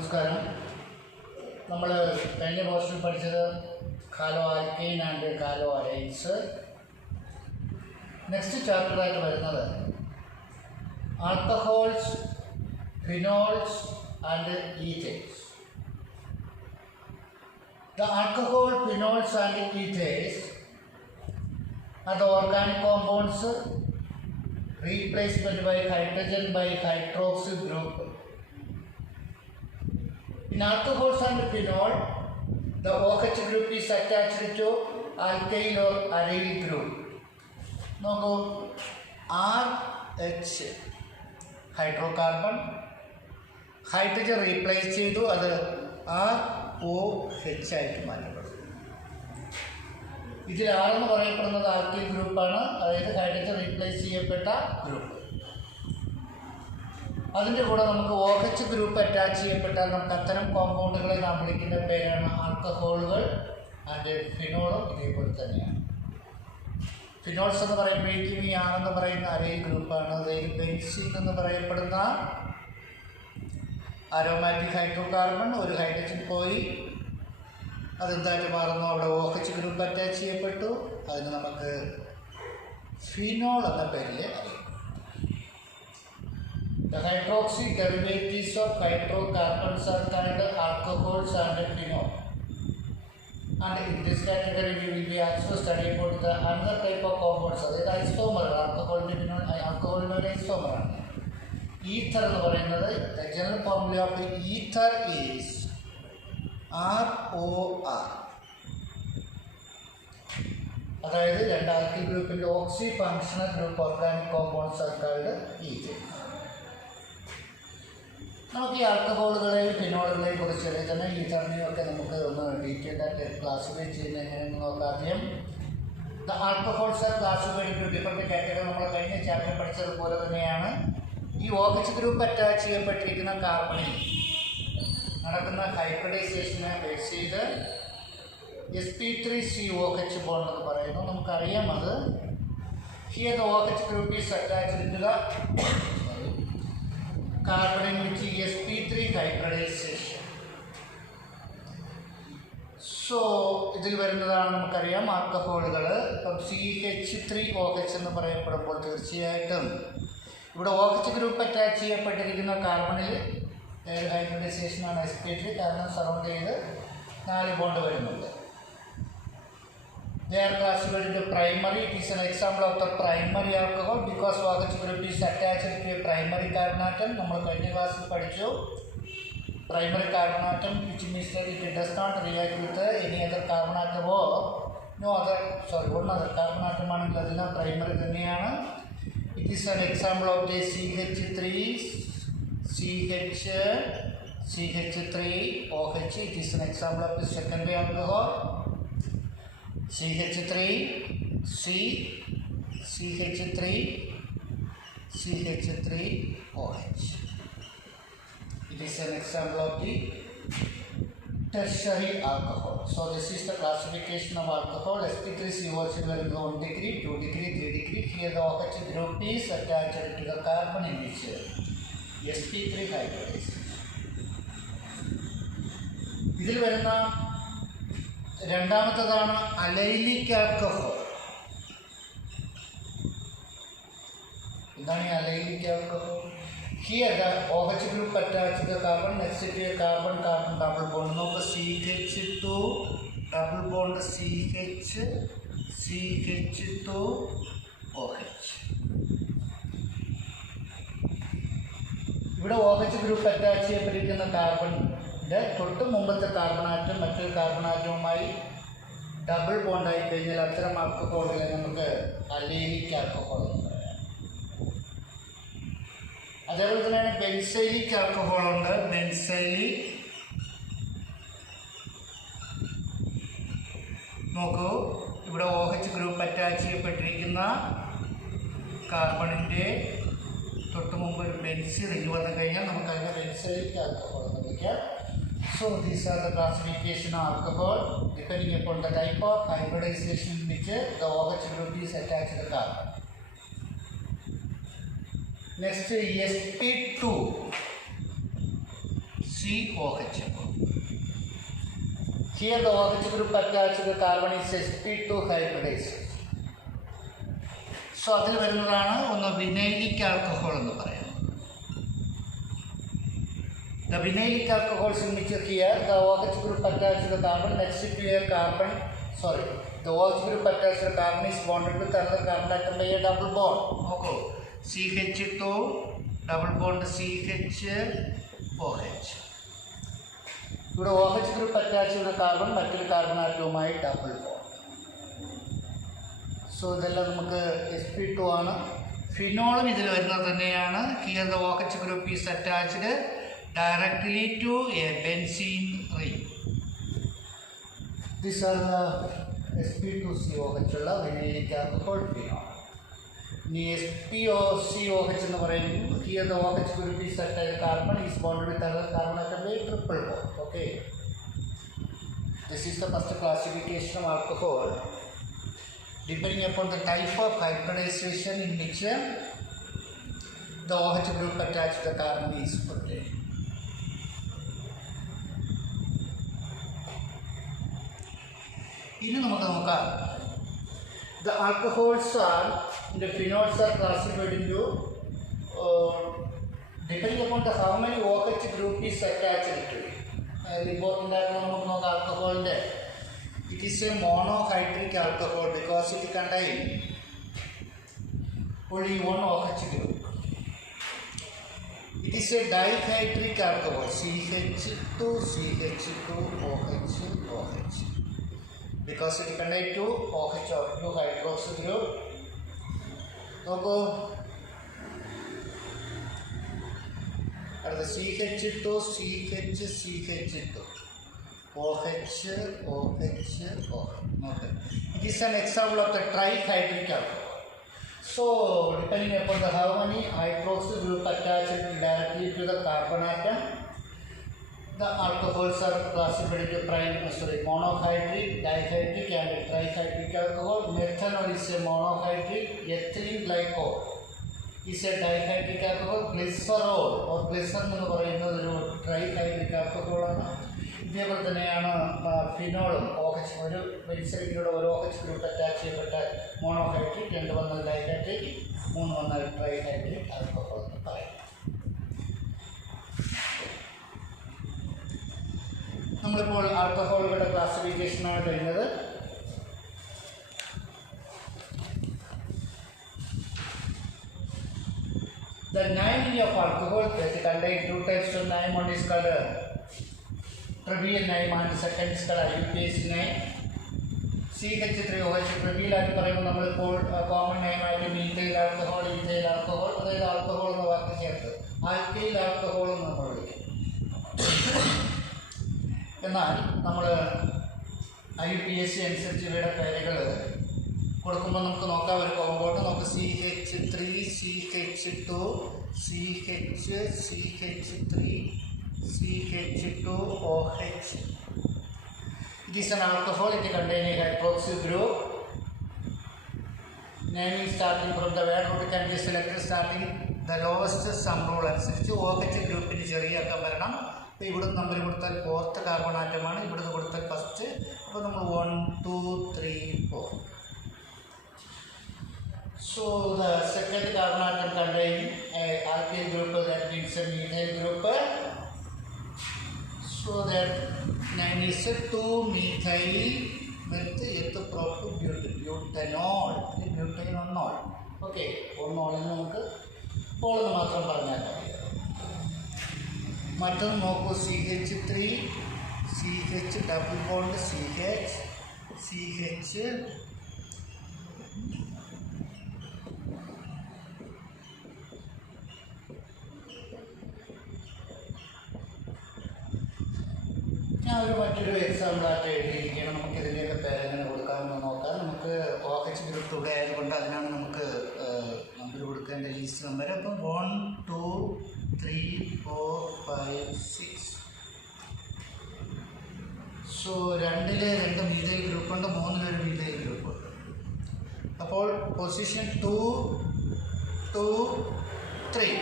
നമസ്കാരം. നമ്മൾ കഴിഞ്ഞ പോർഷനിൽ പഠിച്ചത് haloalkane and haloarenes. Next ചാപ്റ്ററായിട്ട് വരുന്നത് alcohols, phenols and ethers. The alcohol, phenols and ethers are the organic compounds replacement by hydrogen by hydroxy group. In alcohols and phenol, the OH group is attached to alkyl or aryl group. നോക്കൂ, RH hydrocarbon, hydrogen replace ചെയ്തു, അത് ROH ആയിട്ട് മാറ്റപ്പെടും. ഇതിൽ ആറെന്ന് പറയപ്പെടുന്നത് alkyl ഗ്രൂപ്പാണ്, അതായത് hydrogen replace ചെയ്യപ്പെട്ട group. അതിൻ്റെ കൂടെ നമുക്ക് OH ഗ്രൂപ്പ് അറ്റാച്ച് ചെയ്യപ്പെട്ടാൽ നമുക്ക് അത്തരം കോമ്പൗണ്ടുകളെ നാം വിളിക്കുന്ന പേരാണ് ആൽക്കഹോളുകൾ. ആൻഡ് ഫിനോളും ഇതേപോലെ തന്നെയാണ്. ഫിനോൾസ് എന്ന് പറയുമ്പോഴേക്കും ഈ ആണെന്ന് പറയുന്ന അരയിൽ ഗ്രൂപ്പാണ്. അതായത് ബെൻസീൻ എന്ന് പറയപ്പെടുന്ന അരോമാറ്റിക് ഹൈഡ്രോകാർബൺ, ഒരു ഹൈഡ്രജൻ പോയി അതെന്തായിട്ട് മാറുന്നു, അവിടെ OH ഗ്രൂപ്പ് അറ്റാച്ച് ചെയ്യപ്പെട്ടു. അതിന് നമുക്ക് ഫിനോൾ എന്ന പേരിൽ അറിയാം. The hydroxy derivatives of hydrocarbons are called alcohols and phenol. And in this category we will be also study about the another type of compounds, അതായത് ഐസോമർ. ആൽക്കഹോളിൻ്റെ ഫിനോൾ ആൽക്കഹോളിൻ്റെ ഒരു ഐസോമറാണ്. Ether എന്ന് പറയുന്നത് the general formula of ether is ROR. അതായത് രണ്ട് alkyl ഗ്രൂപ്പിൻ്റെ oxy functional group organic compounds are called ether. നമുക്ക് ഈ ആൽക്കഹോളുകളെയും ഫിനോളുകളെയും കുറിച്ച് തന്നെ ഈഥറിനെയും ഒക്കെ നമുക്ക് ഒന്ന് ഡീറ്റെയിൽ ആയിട്ട് ക്ലാസിഫൈ ചെയ്യുന്ന എങ്ങനെയെന്ന് നോക്കാം. ആദ്യം the alcohols R classified into different category. നമ്മൾ കഴിഞ്ഞ ചാപ്റ്റർ പഠിച്ചതുപോലെ തന്നെയാണ്. ഈ OH ഗ്രൂപ്പ് അറ്റാച്ച് ചെയ്യപ്പെട്ടിരിക്കുന്ന കാർബണിൽ നടക്കുന്ന ഹൈബ്രിഡൈസേഷനെ ബേസ് ചെയ്ത് sp3COH ബോണ്ട് എന്ന് പറയുന്നു. നമുക്കറിയാം അത് here the OH group is attached to the carbon with sp3 hybridization. So ഇതിൽ വരുന്നതാണ് നമുക്കറിയാം ആൽക്കഹോളുകൾ. ഇപ്പം CH3OH എന്ന് പറയപ്പെടുമ്പോൾ തീർച്ചയായിട്ടും ഇവിടെ OH ഗ്രൂപ്പ് അറ്റാച്ച് ചെയ്യപ്പെട്ടിരിക്കുന്ന കാർബണിൽ ഹൈബ്രിഡൈസേഷനാണ് sp3. കാരണം സറൗണ്ട് ചെയ്ത് 4 ബോണ്ട് വരുന്നുണ്ട്. They are classified into primary. It is an example of the primary alcohol because OH group is attached to a primary carbon atom. നമ്മൾ കഴിഞ്ഞ ക്ലാസ്സിൽ പഠിച്ചു primary carbon atom, which means that it does not react with any other carbon atom or one other carbon atom ആണെങ്കിൽ അതെല്ലാം primary തന്നെയാണ്. It is an example of the CH3OH. It is an example of the secondary alcohol. CH3OH. It is an example of the tertiary alcohol. So this is the classification of alcohol. sp3COH will be 1 degree, 2 degree, 3 degree. Here the OH group is attached to the carbon in which sp3 hybridization. ഇതിൽ വരുന്ന രണ്ടാമത്തതാണ് allylic alcohol. എന്താണ് ഈ allylic alcohol? Here the OH group attach the carbon next to a carbon carbon double bond. നമുക്ക് CH2 double bond CH2OH. ഇവിടെ OH group attach ചെയ്യപ്പെട്ടിരിക്കുന്ന കാർബണിൻ്റെ തൊട്ട് മുമ്പത്തെ കാർബൺ ആറ്റം മറ്റൊരു കാർബൺ ആറ്റവുമായി ഡബിൾ ബോണ്ടായി കഴിഞ്ഞാൽ അത്തരം ആൽക്കഹോളുകളെ നമുക്ക് അലൈലിക് ആൽക്കഹോൾ എന്ന് പറയാം. അതേപോലെ തന്നെയാണ് ബെൻസൈലിക് ആൽക്കഹോളുണ്ട്. നോക്കൂ, ഇവിടെ OH ഗ്രൂപ്പ് അറ്റാച്ച് ചെയ്യപ്പെട്ടിരിക്കുന്ന കാർബണിൻ്റെ തൊട്ട് മുമ്പ് ഒരു ബെൻസിൻ റിങ് വന്നു കഴിഞ്ഞാൽ നമുക്ക് അതിനെ ബെൻസൈലിക് ആൽക്കഹോൾ എന്ന് വിളിക്കാം. So these are the classification of alcohol depending upon the type of hybridization in which the OH group is attached to the carbon. Next sp2 COH. Here the OH group attached to the carbon is sp2 hybridase. So അതിൽ വരുന്നതാണ് ഒന്ന് vinylic alcohol എന്ന് പറയുന്നത്. The vinylic alcohol signature here, the OH group attached to the carbon next to a carbon, the OH group attached to the carbon is bonded with another carbon atom by a double bond. Okay. CH2 double bond CH OH. ഇവിടെ OH group attached to the carbon മറ്റൊരു carbon ആറ്റവുമായി double bond. So ഇതെല്ലാം നമുക്ക് sp2 ആണ്. ഫിനോളും ഇതിൽ വരുന്നത് തന്നെയാണ്. Here the OH group is attached directly to a benzene ring. These are the sp2COH ഉള്ള vinylic alcohol phenol. ഇനി SpCOH എന്ന് പറയുന്നത് here the OH group is attached carbon is bonded with other carbon atom by triple bond. Okay. This is the first classification of alcohol. Depending upon the type of hybridization in which the OH group attached to the carbon is obtained. ഇനി നമുക്ക് നോക്കാം. The alcohols are, the phenols are classified into depending upon the how many OH group is attached to it. Important ആയിട്ടുള്ള നമുക്ക് നോക്കാം ആൽക്കഹോളിൻ്റെ. It is a monohydric alcohol because it contains only one OH group. It is a dihydric alcohol, CH2CH2OH. Because it contains two OH or two hydroxy group. So, the CH2, CH2, OH. Okay. It is an example of the trihydric alcohol. So, depending upon the how many hydroxy group attached directly to the carbon atom, the alcohols are classified into monohydric, dihydric and trihydric alcohol. Methanol is a monohydric, ethylene glycol is a dihydric alcohol. Glycerol or glycerin എന്ന് പറയുന്നത് ഒരു trihydric alcohol ആണ്. ഇതേപോലെ തന്നെയാണ് ഫിനോളും OH ഒരു ബെൻസീനിലൂടെ ഒരു OH group attach ചെയ്യപ്പെട്ട monohydric, രണ്ട് വന്നാൽ ഡൈഹൈഡ്രിക്, മൂന്ന് വന്നാൽ ട്രൈഹൈഡ്രിക് ആൽക്കഹോൾ എന്ന് പറയും. നമ്മളിപ്പോൾ ആൽക്കഹോളുകളുടെ ക്ലാസിഫിക്കേഷനാണ് കഴിഞ്ഞത്. The naming of alcohol, that contain two types of name. One is called trivial name and second is called IUPAC name. CH3OH trivial ആയിട്ട് പറയുമ്പോൾ നമ്മളിപ്പോൾ കോമൺ നെയിമായിട്ട് മീഥൈൽ ആൽക്കഹോൾ, ഈഥൈൽ ആൽക്കഹോൾ, അതായത് ആൽക്കഹോൾ എന്ന വാക്ക് ചേർത്ത് ആൽക്കൈൽ ആൽക്കഹോൾ എന്ന് നമ്മൾ വിളിക്കും. എന്നാൽ നമ്മൾ IUPAC അനുസരിച്ച് ഇവയുടെ പേരുകൾ കൊടുക്കുമ്പോൾ നമുക്ക് നോക്കാം. ഒരു കോമ്പൗണ്ട് നമുക്ക് CH3, CH2, CH3, CH2OH. It is an alcohol. It contains a hydroxyl group. Naming starting from the word root can be selected starting the lowest sum rule അനുസരിച്ച് OH ഗ്രൂപ്പിന് ചെറിയ അക്കം വരണം. അപ്പോൾ ഇവിടുന്ന് നമ്പർ കൊടുത്താൽ ഫോർത്ത് കാർബൺ ആറ്റമാണ്, ഇവിടുന്ന് കൊടുത്താൽ ഫസ്റ്റ്. അപ്പോൾ നമ്മൾ 1, 2, 3, 4. So the second carbon atom contains a alkyl group, that means a methyl group. So that name is 2-methyl butanol. Butanol. Okay, ഒന്നോൾ എന്ന് നമുക്ക് പോളെന്ന് മാത്രം പറഞ്ഞാൽ മതി. മറ്റൊന്ന് നോക്കൂ, CH3, CH double bond CH. ഞാൻ ഒരു മറ്റൊരു എക്സാമ്പിളായിട്ട് എഴുതിയിരിക്കുകയാണ്. നമുക്കിതിൻ്റെയൊക്കെ പേരെങ്ങനെ കൊടുക്കാമെന്ന് നോക്കാം. നമുക്ക് OH ഗ്രൂപ്പ് ഇവിടെ ആയതുകൊണ്ട് അതിനാണ് നമുക്ക് നമ്പർ കൊടുക്കേണ്ട ലീസ്റ്റ് നമ്പർ. അപ്പം 1, 2, 3, 4, 5, 6. സോ 2 മീഥൈൽ ഗ്രൂപ്പുണ്ട്, 3 മീഥൈൽ ഗ്രൂപ്പുണ്ട്. അപ്പോൾ പൊസിഷൻ 2, 2, 3.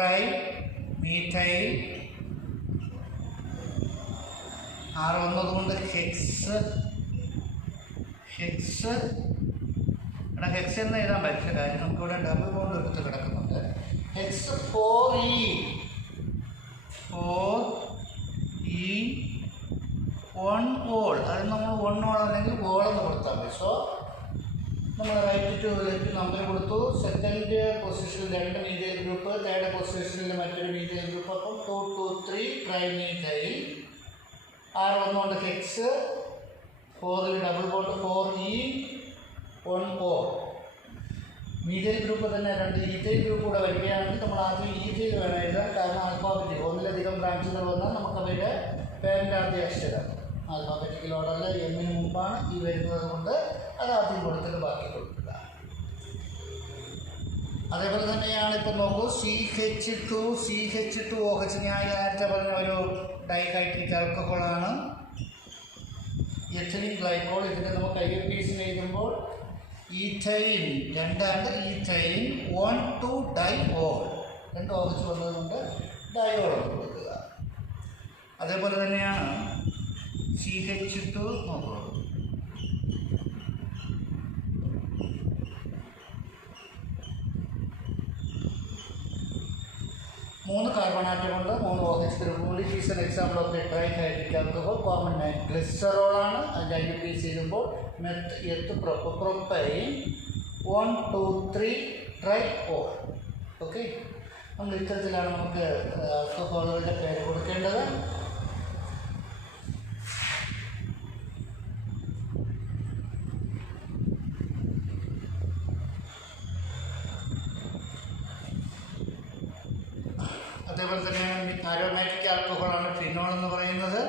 Trimethyl. R വന്നതുകൊണ്ട് ഹെക്സ്. ഇവിടെ ഹെക്സ് എന്ന് എഴുതാൻ പറ്റില്ല, കാര്യം നമുക്കിവിടെ ഡബിൾ ബോണ്ട് എടുത്ത് കിടക്കുന്നുണ്ട്. Hex 4E 1 ol. അത് നമ്മൾ 1 ഓൾ അല്ലെങ്കിൽ ഓൾ എന്ന് കൊടുത്താൽ മതി. സോ നമ്മൾ റൈറ്റ് ടു ലെഫ്റ്റ് നമ്പർ കൊടുത്തു. സെക്കൻഡ് പൊസിഷനിൽ 2 മീഥൈൽ ഗ്രൂപ്പ്, തേർഡ് പൊസിഷനിൽ മറ്റൊരു മീഥൈൽ ഗ്രൂപ്പ്. അപ്പം 2 2 3 ട്രൈ മീഥൈൽ. R വന്നുകൊണ്ട് ഹെക്സ്, 4ൽ double bond 4E 1 ol. Methyl group തന്നെ 2 ഈഥൈൽ ഗ്രൂപ്പ് കൂടെ വരികയാണെങ്കിൽ നമ്മൾ ആദ്യം ഈഥൈൽ വേണം എഴുതാൻ. കാരണം ആൽഫാബറ്റിക് ഒന്നിലധികം ബ്രാഞ്ചുകൾ വന്നാൽ നമുക്ക് അവരുടെ പേരിൻ്റെ ആദ്യ അക്ഷരം ആൽഫാബറ്റിക്കൽ ഓർഡറിൽ എമ്മിന് മുമ്പാണ് ഈ വരുന്നത് കൊണ്ട് അത് ആദ്യം കൊടുത്തിട്ട് ബാക്കി കൊടുക്കുക. അതേപോലെ തന്നെയാണ് ഇപ്പം നോക്കൂ, CH2OH. ഞാൻ നേരത്തെ പറഞ്ഞ ഒരു ഡൈഹൈഡ്രിക് ആൽക്കഹോളാണ് എഥിലീൻ ഗ്ലൈക്കോൾ. ഇതിനെ നമുക്ക് IUPAC എഴുതുമ്പോൾ ഈഥൈൻ 2 ഈഥൈൻ 1 2 ഡൈഓൾ. 2 OH വന്നതുകൊണ്ട് ഡയോൾ എന്ന് കൊടുക്കുക. അതേപോലെ തന്നെയാണ് CH2 നോക്കുക. മൂന്ന് കാർബൺ ആറ്റം കൊണ്ട് 3 OH group. It is an example of the trihydric alcohol. Common name ഗ്ലിസറോളാണ്. അതിൻ്റെ IUPAC എഴുതുമ്പോൾ പ്രൊപ്പൈൻ 1 2 3 ട്രൈഓൾ. ഓക്കെ, നമ്മൾ ഇത്തരത്തിലാണ് നമുക്ക് ആൽക്കഹോളുകളുടെ പേര് കൊടുക്കേണ്ടത്. അതേപോലെ തന്നെ ആരോമാറ്റിക് ആൽക്കഹോളാണ് ഫിനോൾ എന്ന് പറയുന്നത്.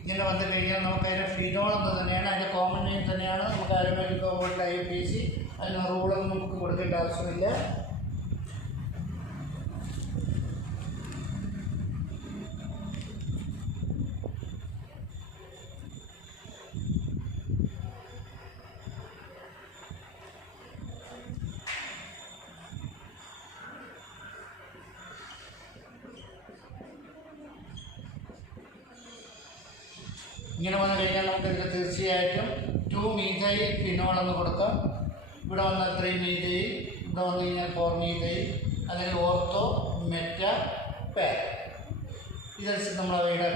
ഇങ്ങനെ വന്നു കഴിഞ്ഞാൽ നമുക്ക് അതിന് ഫിനോൾ എന്ന് തന്നെയാണ്, അതിൻ്റെ കോമൺ നെയിം തന്നെയാണ്. നമുക്ക് ആരോമാറ്റിക് കോമ്പൗണ്ടിൻ്റെ IUPAC. അതിന് റൂളൊന്നും നമുക്ക് കൊടുക്കേണ്ട ആവശ്യമില്ല. ഇങ്ങനെ വന്നു കഴിഞ്ഞാൽ നമുക്ക് ഇതിൽ തീർച്ചയായിട്ടും 2 മീഥൈൽ ഫിനോൾ എന്ന് കൊടുക്കാം. ഇവിടെ വന്നാൽ 3 മീഥൈൽ, ഇവിടെ വന്നു കഴിഞ്ഞാൽ 4 മീഥൈൽ, അല്ലെങ്കിൽ ഓർത്തോ മെറ്റ പാർ. ഇതനുസരിച്ച് നമ്മൾ അവയുടെ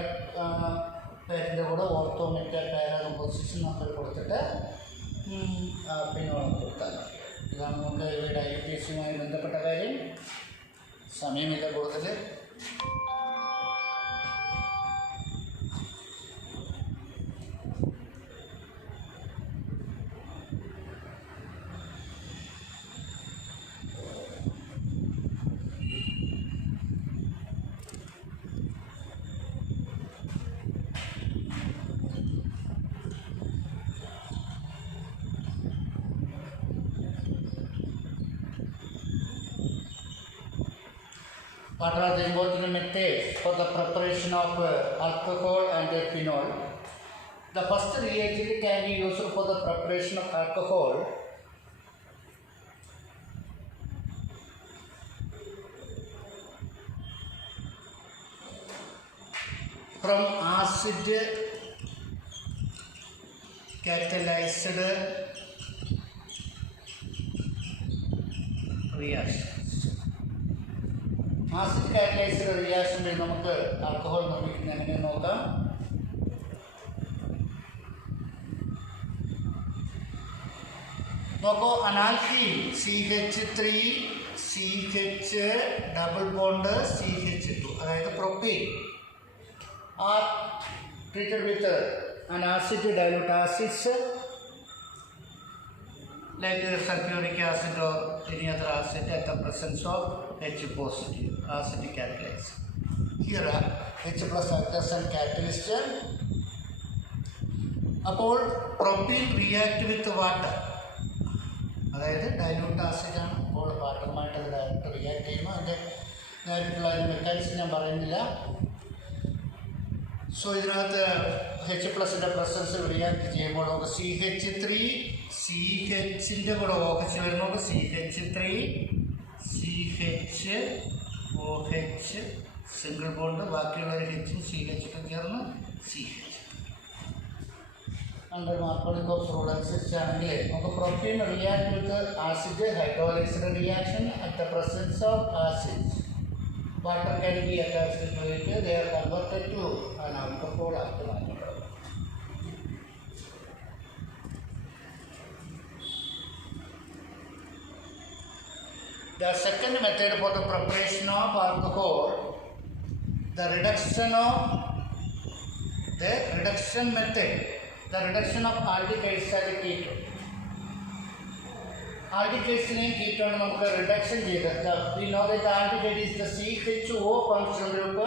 പേരിൻ്റെ കൂടെ ഓർത്തോ മെറ്റ പാർ പൊസിഷൻ നമ്പർ കൊടുത്തിട്ട് ഫിനോൾ എന്ന് കൊടുത്താൽ മതി. ഇതാണ് നമുക്ക് ഇവയുടെ IUPACയുമായി ബന്ധപ്പെട്ട കാര്യം. സമയമില്ല കൂടുതൽ. What are the important methods for the preparation of alcohol and phenol? The first reagent can be used for the preparation of alcohol from acid catalyzed reaction. Acid catalysed reaction വഴി നമുക്ക് ആൽക്കഹോൾ നിർമ്മിക്കുന്നത് എങ്ങനെയെന്ന് നോക്കാം. നോക്കൂ, അനാൽക്കീൻ CH3CH double bond CH2, അതായത് propene R treated with an acid dilute acids like sulfuric acid or any other acid at the presence of H positive acid catalyst. Here H plus acts as a catalyst. അപ്പോൾ propene react with water, അതായത് dilute ആസിഡാണ്. അപ്പോൾ വാട്ടറുമായിട്ട് അത് direct react ചെയ്യുന്നു. അതിൻ്റെ നേരിട്ടുള്ള അതിൻ്റെ mechanism ഞാൻ പറയുന്നില്ല. സോ ഇതിനകത്ത് H പ്ലസിൻ്റെ പ്രസൻസ് റിയാക്ട് ചെയ്യുമ്പോൾ നമുക്ക് CH3CHൻ്റെ കൂടെ OH വരുമ്പോൾ CH3CH OH സിംഗിൾ ബോണ്ട്, ബാക്കിയുള്ളൊരു ഹെച്ചും CH ചേർന്ന് CH. അണ്ടർ മാർക്കോണിക്കോഫ് റൂൾ അനുസരിച്ചാണെങ്കിൽ നമുക്ക് പ്രൊപ്പീൻ റിയാക്ട് വിത്ത് ആസിഡ് ഹൈഡ്രോളിക്സിന്റെ reaction at the presence of acid water can be attached to it, they are converted to an alcohol ആയിട്ട് മാറ്റുന്നത്. The second method for the preparation of alcohol, the reduction method, the reduction of aldehydes and ketone. Aldehydes and ketone നമുക്ക് reduction ചെയ്തെടുക്കാം. We know that aldehyde is the CHO functional group,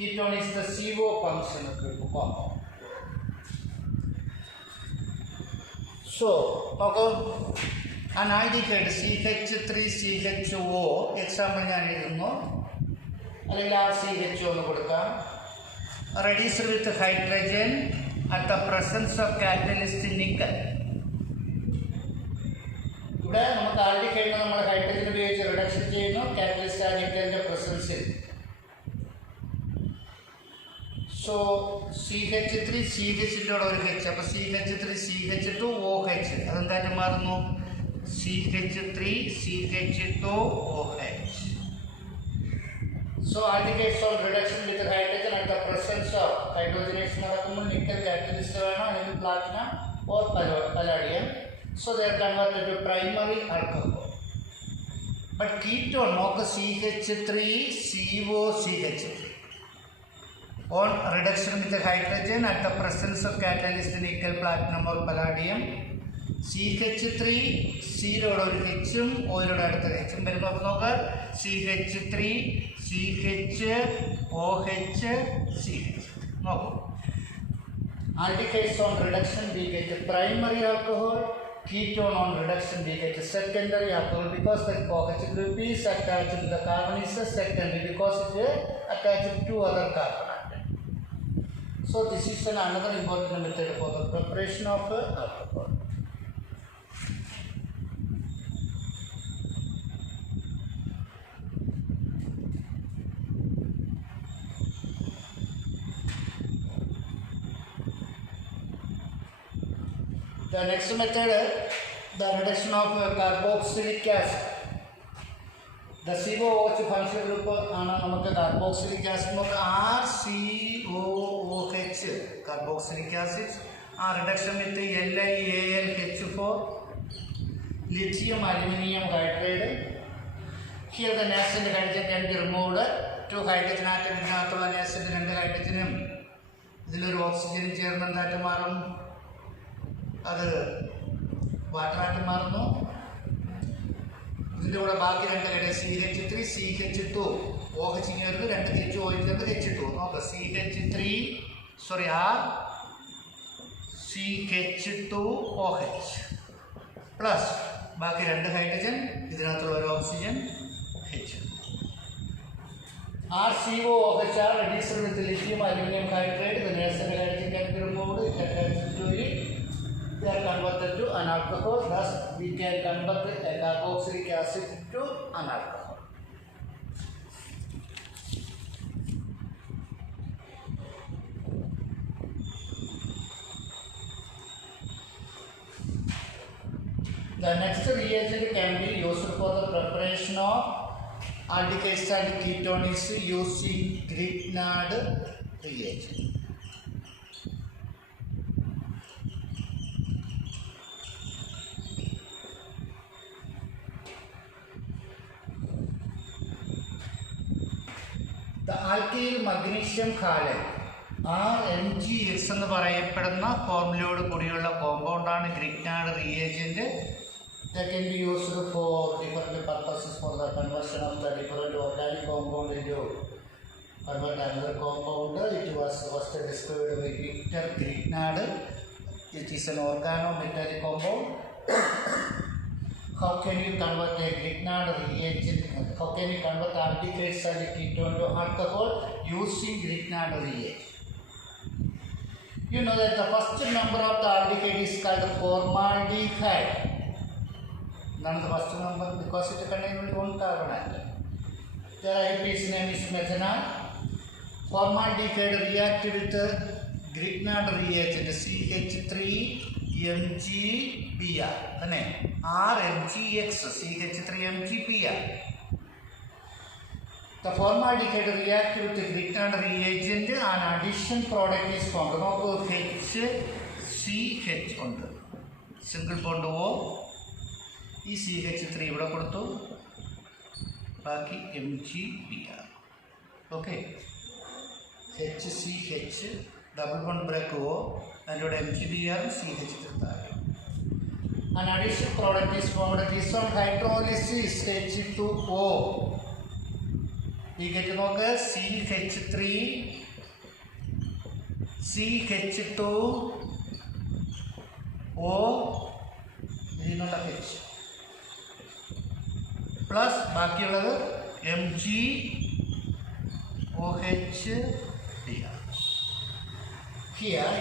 ketone is the CO functional group compound. So, നോക്കൂ, an aldehyde CH3CHO example ഞാൻ എഴുതുന്നു, അല്ലെങ്കിൽ ആ CHO എന്ന് കൊടുക്കാം. Reduced with hydrogen at the presence of catalyst nickel. ഇവിടെ നമുക്ക് ആൽഡിഹൈഡിനെ നമ്മൾ ഹൈഡ്രജൻ ഉപയോഗിച്ച് റിഡക്ഷൻ ചെയ്യുന്നു കാറ്റലിസ്റ്റ് നിക്കലിന്റെ പ്രസൻസിൽ. സോ CH3 CH ഒരു H, അപ്പോൾ CH3 CH2 OH, അതെന്തായാലും മാറുന്നു CH3 CH2 OH. So aldehydes on reduction with hydrogen at the presence of hydrogenation നടക്കുമ്പോൾ നിക്കൽ കാറ്റലിസ്റ്റ് വേണം, അല്ലെങ്കിൽ platinum or palladium. So they are converted to primary alcohol. But ketone നോക്ക് CH3COCH3 on reduction with hydrogen at the presence of catalyst nickel, platinum or palladium. CH3 സിയിലൂടെ ഒരു ഹെച്ചും ഓയിലൂടെ അടുത്ത ഹെച്ചും വരുമ്പോൾ നോക്ക് CH3 CH OH CH. നോക്കൂ, aldehydes on reduction we get primary alcohol, ketone on reduction we get secondary alcohol, because the OH group is attached to the carbon is a secondary because it is attached to other carbon atom. So this is another important method for the preparation of alcohol. The next method, the reduction of carboxylic acid. The COOH functional group ആണ് നമുക്ക് carboxylic acid നമുക്ക് RCOOH carboxylic acid. ആ reduction with LiAlH4 lithium aluminum hydride. Here the nascent hydrogen can be removed. 2 hydrogen atom ഇതിനകത്തുള്ള nascent 2 ഹൈഡ്രജനും ഇതിലൊരു ഓക്സിജനും ചേർന്ന് എന്തായിട്ട് മാറും, അത് വാട്ടറായിട്ട് മാറുന്നു. ഇതിൻ്റെ കൂടെ ബാക്കി 2 CH3 CH2 OH ചേർത്ത് 2 H OH ചേർത്ത് H2 നോക്കാം. CH2 OH പ്ലസ് ബാക്കി 2 ഹൈഡ്രജൻ, ഇതിനകത്തുള്ള ഒരു oxygen H. RCOOH are reduced with lithium aluminum hydride. The nascent hydrogen can be removed, it attaches to it. They are converted to an alcohol. Thus, we can convert a carboxylic acid to an alcohol. The next reagent can be used for the preparation of aldehydes and ketones using Grignard reagent. The alkyl magnesium halide RMgX എന്ന് പറയപ്പെടുന്ന ഫോർമുലയോട് കൂടിയുള്ള കോമ്പൗണ്ടാണ് Grignard reagent. That can be used for different purposes, for the conversion of the different organic compound into convert another compound. It was first discovered by Victor Grignard. It is an organometallic compound. How can you convert a Grignard reagent? How can you convert aldehydes and ketone to alcohol using Grignard reagent? You know that the first member of the aldehyde is called formaldehyde. None of the first number because it contains only one carbon atom. their IUPAC's name is methanol. Formaldehyde react with Grignard reagent CH3MgBr. RMgX CH3MgBr. The formaldehyde react with the Grignard reagent and addition product is formed. HCH ഉണ്ട്. Single bond O. ഈ CH3 ഇവിടെ കൊടുത്തു. ബാക്കി MgBr. Okay. HCH double bond break O and MgBr CH താഴെ. An addition product is formed. This one hydrolysis H2O. We get to know CH3 CH2O H plus ബാക്കി ഉള്ളത് MgOH. Here,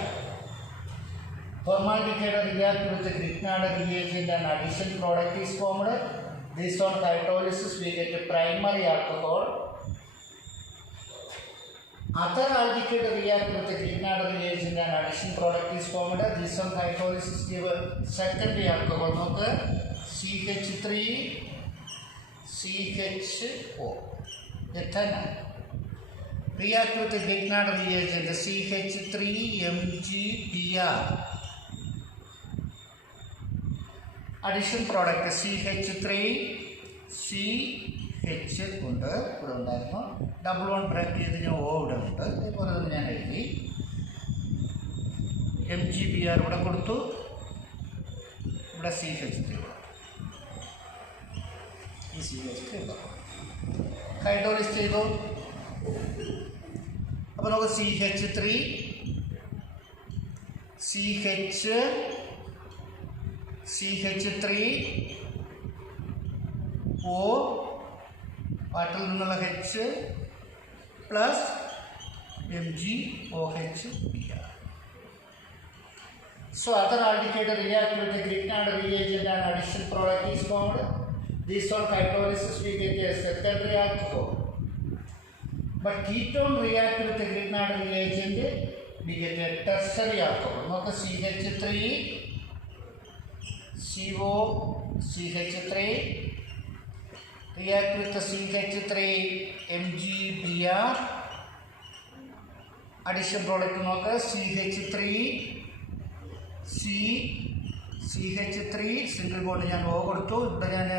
formaldehyde react with the Grignard reagent and addition product is formed. This on hydrolysis we get a primary alcohol. Other aldehyde react with the Grignard reagent and addition product is formed. This on hydrolysis give a secondary alcohol. CH3 CHO. Ethanol. React with the Grignard reagent CH3MgBr. Addition product CH3CH ഉണ്ട് ഇവിടെ ഉണ്ടായിരുന്നു. Double one break ചെയ്ത് ഞാൻ O ഇവിടെ ഉണ്ട്. ഇതുപോലെ തന്നെ ഞാൻ എഴുതി. MgBr ഇവിടെ കൊടുത്തു. ഇവിടെ CH3 ഈ CH3 ഹൈഡ്രോളിസ് ചെയ്തു. അപ്പോൾ നമുക്ക് CH3 CH3O വാട്ടറിൽ നിന്നുള്ള H plus MgOH. So other aldehyde react with the Grignard reagent and addition product is formed. This on hydrolysis we get a secondary alcohol. But ketone react with the Grignard reagent, we get a tertiary alcohol. Now CH3, CO, CH3 react with the CH3 MgBr. Addition product CH3 CH3 single bond ഞാൻ O കൊടുത്തു. ഇവിടെ ഞാൻ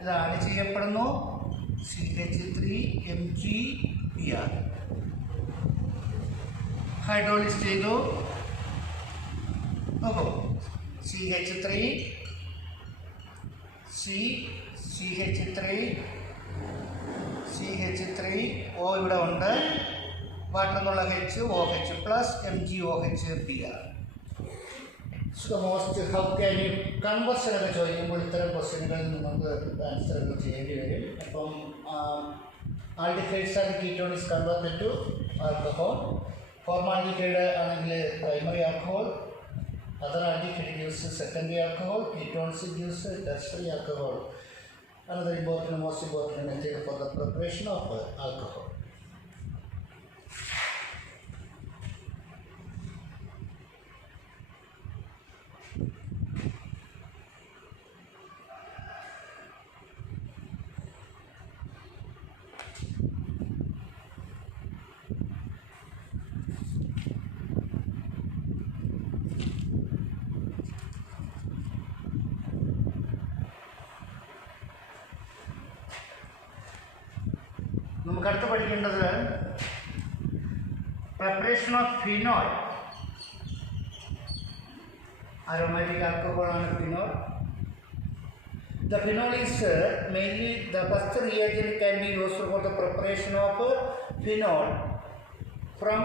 ഇത് add ചെയ്യപ്പെടുന്നു. CH3MgBr. Hydrolysis ചെയ്തു. നോക്കൂ CH3 CH3O ഇവിടെ ഉണ്ട്. വാട്ടർ എന്നുള്ള OH plus MgOH/Br. So the most how can you conversion ഒക്കെ ചോദിക്കുമ്പോൾ ഇത്തരം ക്വസ്റ്റ്യനുകളിൽ നമുക്ക് ആൻസറുകൾ ചെയ്യേണ്ടി വരും. അപ്പം aldehydes and ketone is converted to alcohol. Formaldehyde ആണെങ്കിൽ primary alcohol. Other aldehyde gives secondary alcohol. Ketones gives tertiary alcohol. Another important, most important method for the preparation of alcohol. നമുക്ക് അടുത്ത് പഠിക്കേണ്ടത് preparation of phenol. Aromatic alcohol ആണ് phenol. The phenol is mainly the first reagent can be used for the preparation of phenol from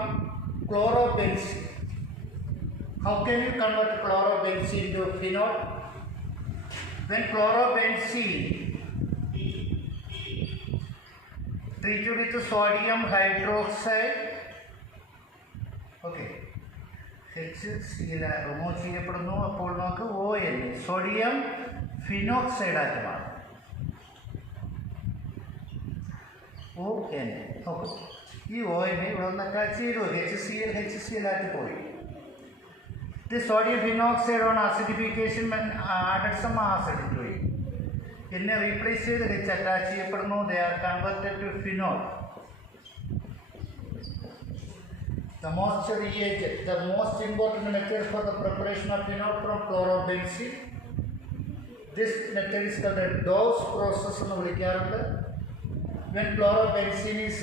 chlorobenzene. How can you convert chlorobenzene into phenol? When chlorobenzene treated with sodium hydroxide, okay, HCl remove ചെയ്യപ്പെടുന്നു. അപ്പോൾ നമുക്ക് ON sodium phenoxide ആക്കി മാറും. ON. നോക്കും ഈ ON ഇവിടെ ഒന്ന് attach ചെയ്തു HCl ആയിട്ട് പോയി. The sodium phenoxide on acidification when added some acid to it. പിന്നെ റീപ്ലേസ് ചെയ്ത് H അറ്റാച്ച് ചെയ്യപ്പെടുന്നു. They are converted to phenol. The most reagent, the most important method for the preparation of phenol from chlorobenzene. This method is called the Dawes process എന്ന് വിളിക്കാറുണ്ട്. When chlorobenzene is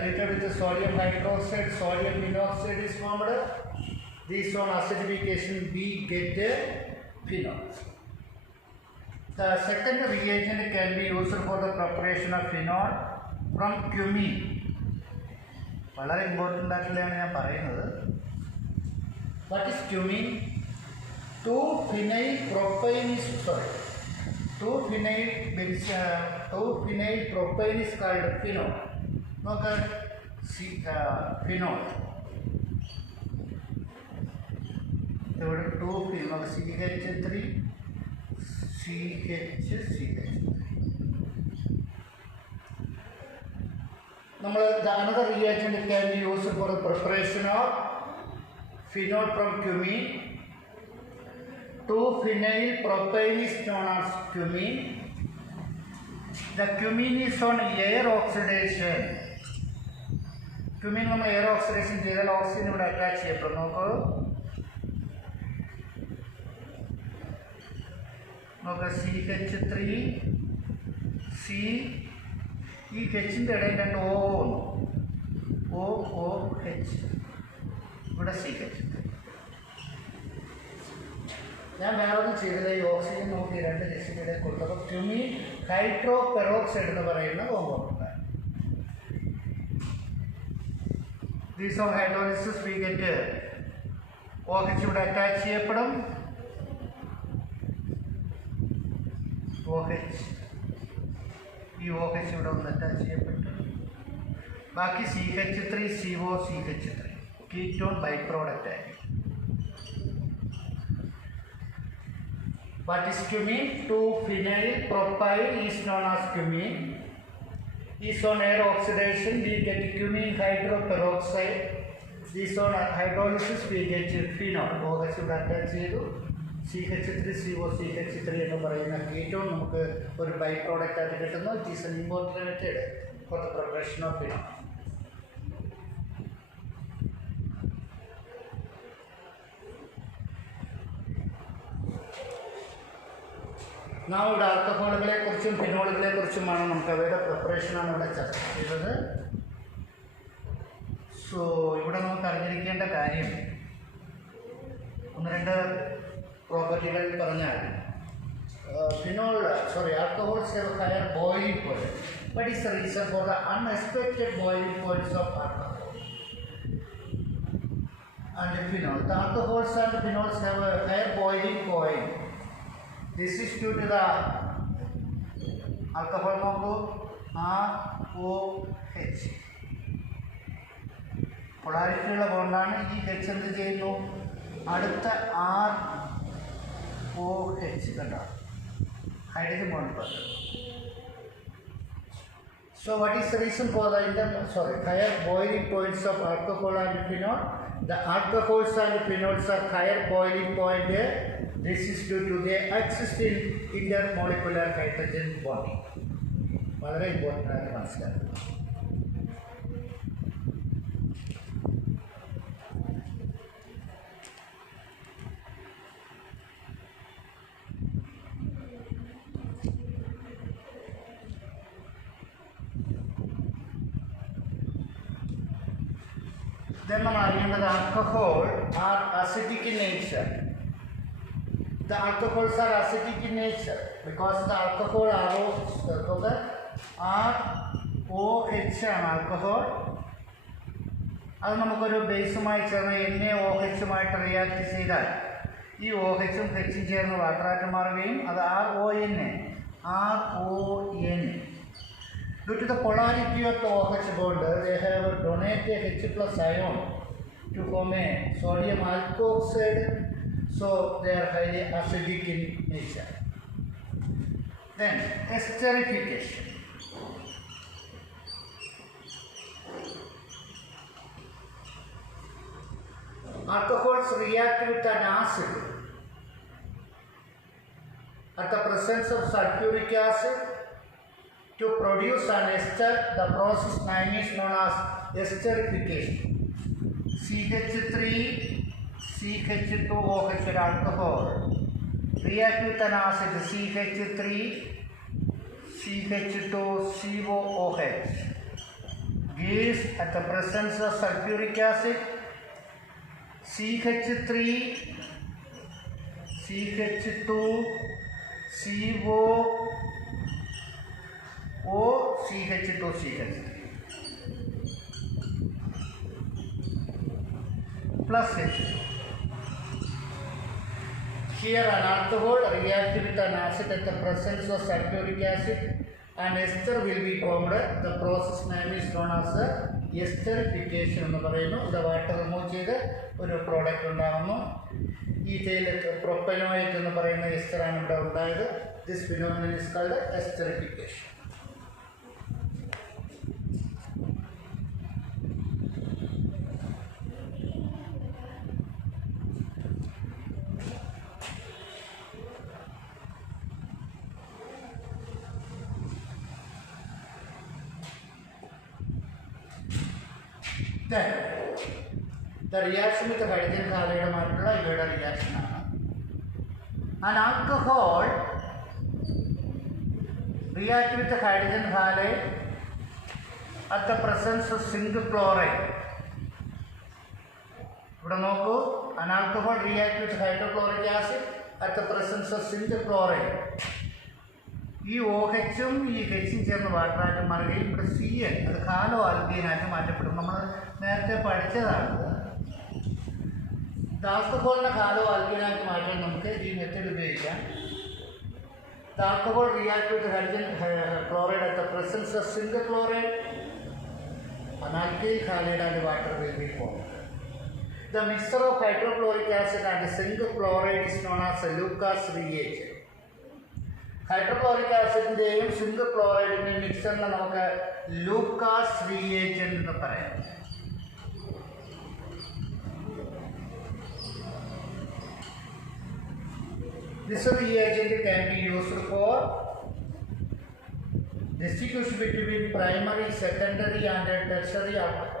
treated with the sodium hydroxide, sodium monoxide is formed. This on acidification we get phenol. The second reagent can be used for the preparation of phenol from cumene. വളരെ important ആയിട്ടുള്ളതാണ് ഞാൻ പറയുന്നത്. What is cumene? 2-phenyl propane is called phenol. നോക്കാം phenol. ഇവിടെ 2-phenyl CH3 CH. Another reagent can be used for the preparation of phenol from cumene. 2-phenyl propane is known as cumene. The cumene is on air oxidation. Cumene നമ്മൾ air oxidation ചെയ്താൽ oxygen ഇവിടെ attach ചെയ്യപ്പെടും. നോക്കൂ CH3 C. ഈ ഹെച്ചിൻ്റെ ഇടയിൽ രണ്ട് O വന്നു. OOH. ഇവിടെ CH. ഞാൻ വേറെ ഒന്നും ചെയ്തില്ല. ഈ ഓക്സിജൻ നോക്കി രണ്ട് ഹെച്ചിൻ്റെ ഇടയിൽ കൊടുത്തപ്പോൾ ക്യുമീൻ ഹൈഡ്രോ പെറോക്സൈഡ് എന്ന് പറയുന്ന compound. These of hydrolysis we get OH ഇവിടെ അറ്റാച്ച് ചെയ്യപ്പെടും. OH ഈ OH ഇവിടെ ഒന്ന് അറ്റാച്ച് ചെയ്യപ്പെട്ടു. ബാക്കി CH3 CO CH3 ketone by product ആയി. What is cumene? 2-phenyl propyl is known as cumene. Is on air oxidation we get cumene hydroperoxide. This on hydrolysis we get phenol. OH ഇവിടെ attach ചെയ്തു. CH3 CO CH3 എന്ന് പറയുന്ന ketone നമുക്ക് ഒരു by product ആയിട്ട് കിട്ടുന്നു. It is an important method for the preparation of phenol. നാം ഇവിടെ ആൽക്കഹോളുകളെ കുറിച്ചും ഫിനോളുകളെ കുറിച്ചുമാണ് നമുക്ക് അവയുടെ പ്രിപ്പറേഷനാണ് ഇവിടെ ചർച്ച ചെയ്തത്. സോ ഇവിടെ നമുക്ക് അറിഞ്ഞിരിക്കേണ്ട കാര്യം ഒന്ന് രണ്ട് പ്രോപ്പർട്ടികൾ പറഞ്ഞാൽ alcohols have higher boiling point. What is the reason for the unexpected boiling points of alcohol and phenol? The alcohols and phenols have a higher boiling point. This is due to the alcohol നോക്കൂ ROH. പൊളാരിറ്റിയുള്ള ബോണ്ടാണ്. ഈ H എന്ത് ചെയ്യുന്നു? അടുത്ത ROH കണ്ടോ, hydrogen bond person. So what is the reason for the higher boiling points of alcohol and phenol? The alcohols and phenols are higher boiling point. This is due to the existing intermolecular hydrogen bonding. വളരെ important ആയിട്ട് മനസ്സിലാക്കുക. Then നമ്മൾ അറിയേണ്ടത് alcohol are acidic in nature. The alcohols are acidic in nature because the alcohol ROH ആണ് alcohol. അത് നമുക്കൊരു ബേസുമായി ചേർന്ന് NaOH react ചെയ്താൽ ഈ OH-ഉം H-ഉം ചേർന്ന് വാട്ടറായിട്ട് മാറുകയും അത് RON. Due to the polarity of the OH bond, they have donated H plus ion to form a sodium alkoxide, so they are highly acidic in nature. Then esterification. alcohols react with an acid at the presence of sulfuric acid to produce an ester. The process name is known as esterification. CH3 CH2OH alcohol react with an acid CH3 CH2COOH gives at the presence of sulfuric acid CH3 CH2CO CH2CH3 plus H2. Here an alcohol reacts with an acid at the presence of sulfuric acid and ester will be formed. The process name is known as esterification എന്ന് പറയുന്നു. ഇത് water remove ചെയ്ത് ഒരു product ഉണ്ടാകുന്നു. Ethyl propanoic എന്ന് പറയുന്ന എസ്റ്ററാണ് ഇവിടെ ഉണ്ടായത്. This phenomenon is called esterification. Then the reaction with the hydrogen halide മാറ്റുള്ള ഇവയുടെ റിയാക്ഷൻ ആണ്. An alcohol react with the hydrogen halide at the presence of zinc chloride. ഇവിടെ നോക്കൂ, an alcohol react with hydrochloric acid at the presence of zinc chloride. ഈ OHും ഈ Hും ചേർന്ന് വാട്ടറായിട്ട് മാറുകയും ഇവിടെ Cl അത് കാലോ ആൽക്കീനായിട്ട് മാറ്റപ്പെടും. നമ്മൾ നേരത്തെ പഠിച്ചതാണ്. ആൽക്കഹോളിനെ കാലോ ആൽക്കീനായിട്ട് മാറ്റാൻ നമുക്ക് ഈ മെത്തേഡ് ഉപയോഗിക്കാം. The alcohol react with hydrogen chloride at the presence of zinc chloride. An alkyl halide and water will be formed. The mixture of hydrochloric acid and zinc chloride is known as a Lucas reagent. Hydrochloric ആസിഡിൻ്റെയും zinc ക്ലോറൈഡിൻ്റെയും മിക്സറിനെ നമുക്ക് Lucas reagent എന്ന് പറയാം. This reagent can be used for distinguish between primary, secondary and tertiary alcohol.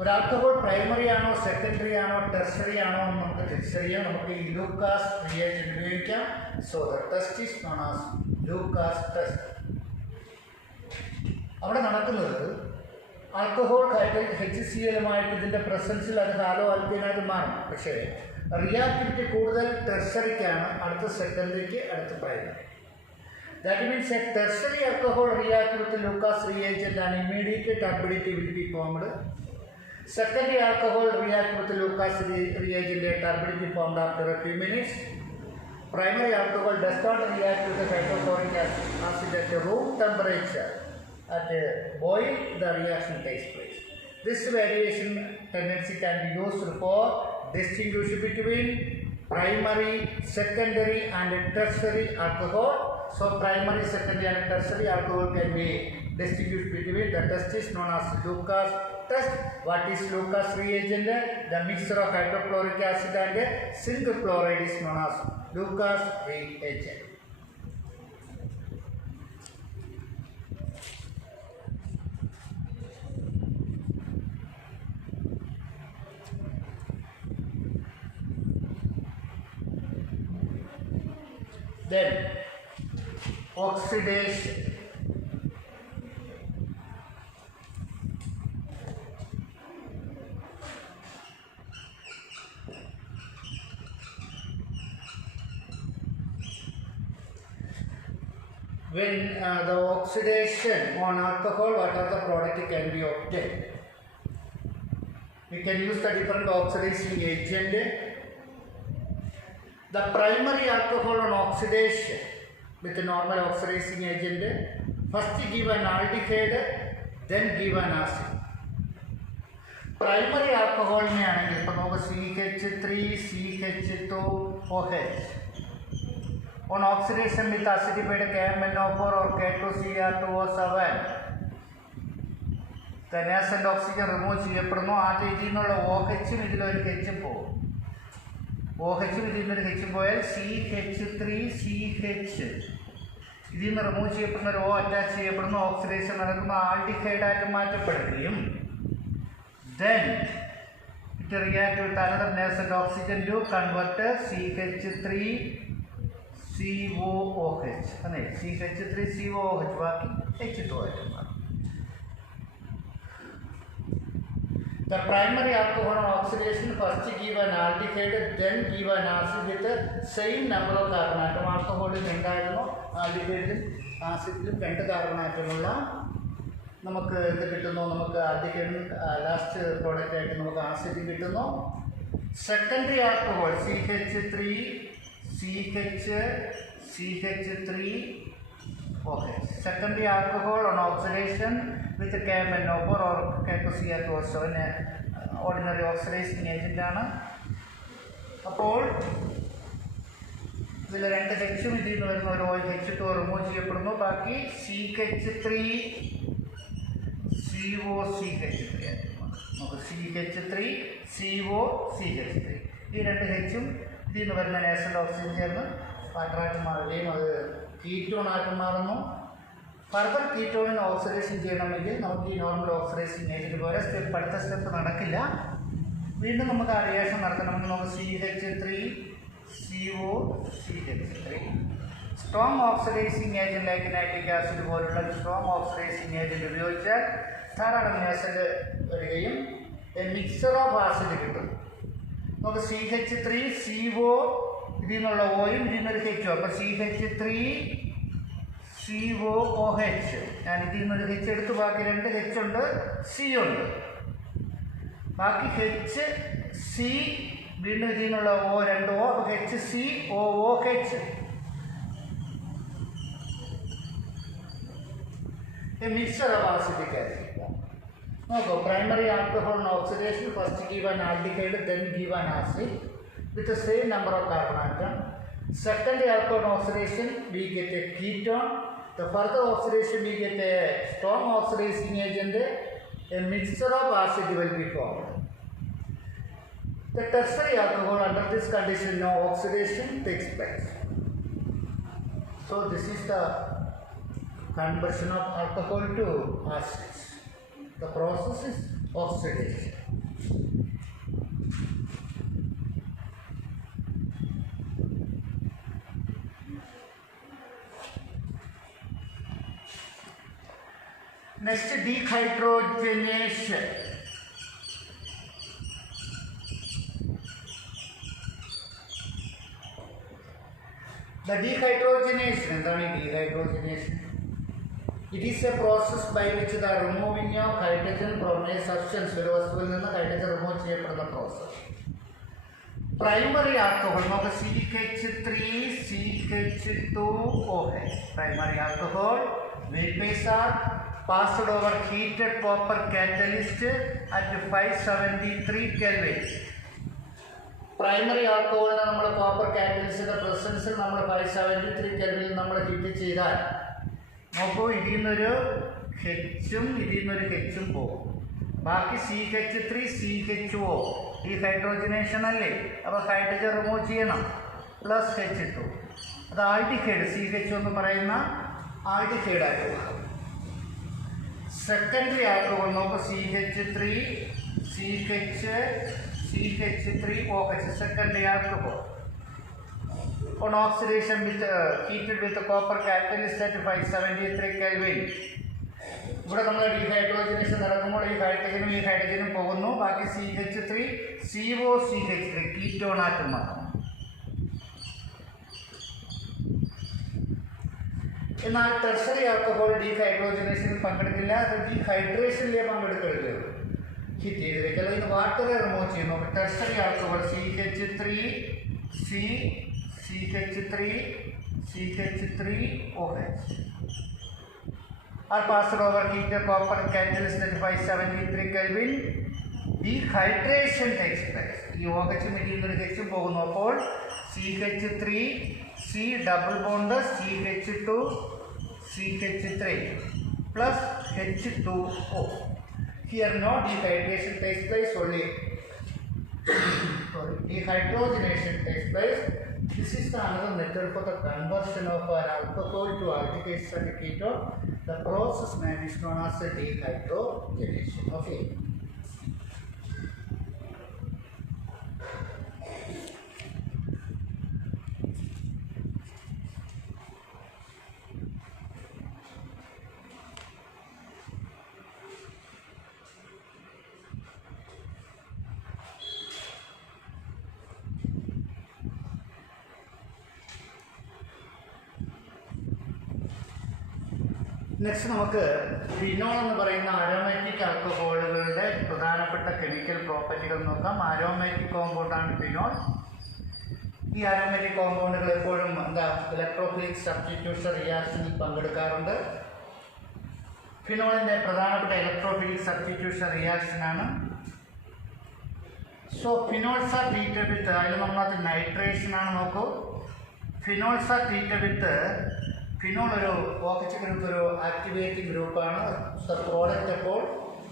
ഒരു alcohol primary ആണോ secondary ആണോ tertiary ആണോ എന്ന് നമുക്ക് തിരിച്ചറിയാം. നമുക്ക് ഈ ലൂക്കാസ് റിയേജന്റ് ഉപയോഗിക്കാം. So the test is known as Lucas test. അവിടെ നടക്കുന്നത് ആൽക്കഹോൾ HCl-യുമായിട്ട് ഇതിൻ്റെ പ്രസൻസിൽ അത് ഹാലോ ആൽക്കീനായിട്ട് മാറും. പക്ഷേ റിയാക്ടിവിറ്റി കൂടുതൽ ടെർഷറിക്കാണ്, അടുത്ത സെക്കൻഡറിക്ക്, അടുത്ത primary. That means a tertiary alcohol react with Lucas reagent and immediate turbidity will be formed. Secondary alcohol react with Lucas reagent and turbidity formed after a few minutes. Primary alcohol does not react with the hydrochloric acid at room temperature. At boil, the reaction takes place. This variation tendency can be used for distinguish between primary, secondary and tertiary alcohol. So primary, secondary and tertiary alcohol can be distinguished between. The test is known as Lucas test. What is Lucas reagent? The mixture of hydrochloric acid and zinc chloride is known as Lucas reagent. Then oxidation. When the oxidation on alcohol, what are the product can be obtained? We can use the different oxidizing agent. The primary alcohol on oxidation with the normal oxidizing agent, first give an aldehyde, then give an acid. Primary alcohol में आएंगे तो होगा CH3CH2OH. On oxidation with acidified KMnO4 or K2Cr2O7, nascent oxygen remove ചെയ്യപ്പെടുന്നു. ആദ്യം ഇതിൽ നിന്നുള്ള OHും ഇതിലൊരു Hും പോകും. OHും ഇതിൽ നിന്നൊരു Hും പോയാൽ CH3CH ഇതിൽ നിന്ന് റിമൂവ് ചെയ്യപ്പെടുന്ന ഒരു O അറ്റാച്ച് ചെയ്യപ്പെടുന്നു. ഓക്സിഡേഷൻ നടക്കുന്ന ആൽഡിഹൈഡായിട്ട് മാറ്റപ്പെടുകയും then it react with another nascent oxygen to convert CH3COOH അല്ലേ CH3COOH ബാക്കി H2 ആയിട്ട് മാറും. The primary alcohol oxidation first give an aldehyde, then give an acid with the same number of carbon atom. Alcohol ഉണ്ടായിരുന്നു, ആൽഡിഹൈഡിലും ആസിഡിലും 2 carbon ആറ്റമുള്ള നമുക്ക് ഇത് കിട്ടുന്നു. നമുക്ക് ആൽഡിഹൈഡിൽ last product ആയിട്ട് നമുക്ക് ആസിഡ് കിട്ടുന്നു. Secondary alcohol CH3CH3OH. Secondary alcohol on oxidation with KMnO4 or K2Cl2O7 ordinary oxidizing agent ആണ്. അപ്പോൾ ഇതിൽ 2 Hും ഇതിൽ നിന്ന് വരുന്ന ഒരു H2 റിമൂവ് ചെയ്യപ്പെടുന്നു. ബാക്കി CH3COCH3 നമുക്ക് CH3COCH3 ഈ 2 Hും ഇതിൽ നിന്ന് വരുന്ന നാച്ചുറൽ ഓക്സിജൻ ചേർന്ന് വാട്ടറായിട്ട് മാറുകയും അത് കീറ്റോൺ ആയിട്ട് മാറുന്നു. ഫർദർ കീറ്റോണിന് ഓക്സിഡേഷൻ ചെയ്യണമെങ്കിൽ നമുക്ക് ഈ നോർമൽ ഓക്സിഡേഷൻ ഏജൻറ്റ് പോലെ അടുത്ത സ്റ്റെപ്പ് നടക്കില്ല. വീണ്ടും നമുക്ക് ആ റിയാക്ഷൻ നടത്തണമെങ്കിൽ നമുക്ക് CH3COCH3 strong oxidising agent like nitric acid പോലുള്ള സ്ട്രോങ് ഓക്സിഡൈസിങ് ഏജൻറ്റ് ഉപയോഗിച്ചാൽ ധാരാളം ആസിഡ് വരികയും മിക്സർ ഓഫ് ആസിഡ് കിട്ടും. നമുക്ക് CH3CO ഇതിൽ നിന്നുള്ള ഓയും ഇതിൽ നിന്നൊരു Hും. അപ്പോൾ CH3COOH ഞാൻ ഇതിൽ നിന്നൊരു H എടുത്ത് ബാക്കി 2 H ഉണ്ട്, C ഉണ്ട്. ബാക്കി HC വീണ്ടും ഇതിൽ നിന്നുള്ള O 2 O. അപ്പോൾ HCOOH mixer of acidic acid. നോക്കൂ, primary alcohol oxidation first give an aldehyde, then give an acid with the same number of carbon atom. Secondary alcohol oxidation we get a ketone. The further oxidation we get a strong oxidizing agent. A mixture of acid will be formed. The tertiary alcohol under this condition no oxidation takes place. So this is the conversion of alcohol to acids. The process is oxidation. Next, dehydrogenation. The dehydrogenation, എന്താണ് dehydrogenation? It is a process by which the removing of hydrogen from a substance, ഒരു വസ്തുവിൽ നിന്ന് hydrogen remove ചെയ്യപ്പെടുന്ന process. Primary alcohol നമുക്ക് CH3CH2OH. Primary alcohol vapours are passed over heated copper catalyst at 573 Kelvin. Primary ആൽക്കഹോളിനെ നമ്മൾ copper കാറ്റലിസ്റ്റിന്റെ പ്രസൻസിൽ നമ്മൾ 573 കെൽവിനിൽ നമ്മൾ heat ചെയ്താൽ നോക്കൂ, ഇതിൽ നിന്നൊരു Hും ഇതിൽ നിന്നൊരു Hും പോകും. ബാക്കി CH3CHO ഈ ഹൈഡ്രോജനേഷൻ അല്ലേ, അപ്പോൾ ഹൈഡ്രജൻ റിമൂവ് ചെയ്യണം, പ്ലസ് H2. അത് ആൾഡിഹൈഡ് CH എന്ന് പറയുന്ന ആൾഡിഹൈഡായിട്ട് മാറും. സെക്കൻഡറി ആൽക്കഹോൾ നോക്കുക CH3OH secondary alcohol on oxidation with heated with the copper catalyst at 573 Kelvin. ഇവിടെ നമ്മൾ ഡീഹൈഡ്രോജനേഷൻ നടക്കുമ്പോൾ ഈ ഹൈഡ്രജനും പോകുന്നു. ബാക്കി CH3COCH3 കീറ്റോൺ ആയിട്ട് മാറും. എന്നാൽ ടെർഷറി ആൽക്കഹോൾ ഡീഹൈഡ്രോജനേഷനിൽ പങ്കെടുക്കില്ല, അത് ഡീഹൈഡ്രേഷനിലേ പങ്കെടുക്കരുത്. ഹീറ്റ് ചെയ്ത് വെച്ചാൽ അതിന് വാട്ടറെ റിമൂവ് ചെയ്യുന്നു. Tertiary alcohol CH3OH are passed over heated copper catalyst at 573 Kelvin. Dehydration takes place. ഈ OH ഇതിൽ നിന്നൊരു H പോകുന്നു. അപ്പോൾ CH3C double bond CH2CH3 plus H2O. Here no dehydration takes place, only dehydrogenation takes place. This is the another method for the conversion of an alcohol to aldehydes and ketone. The process name is known as dehydrogenation. Okay. Next നമുക്ക് phenol എന്ന് പറയുന്ന aromatic ആൽക്കഹോളുകളുടെ പ്രധാനപ്പെട്ട chemical പ്രോപ്പർട്ടികൾ നോക്കാം. Aromatic കോമ്പൗണ്ടാണ് phenol. ഈ aromatic കോമ്പൗണ്ടുകൾ എപ്പോഴും ഇലക്ട്രോഫിലിക് സബ്സ്റ്റിറ്റ്യൂഷൻ റിയാക്ഷനിൽ പങ്കെടുക്കാറുണ്ട്. ഫിനോളിൻ്റെ പ്രധാനപ്പെട്ട ഇലക്ട്രോഫിലിക് സബ്സ്റ്റിറ്റ്യൂഷൻ റിയാക്ഷനാണ്. So phenols are treated with, അതിൽ നമ്മളത് നൈട്രേഷനാണ്. നോക്കൂ, phenols are treated with, phenol ഒരു OH ഗ്രൂപ്പ്, ഒരു ആക്ടിവേറ്റിംഗ് ഗ്രൂപ്പാണ്. പ്രോഡക്റ്റ് അപ്പോൾ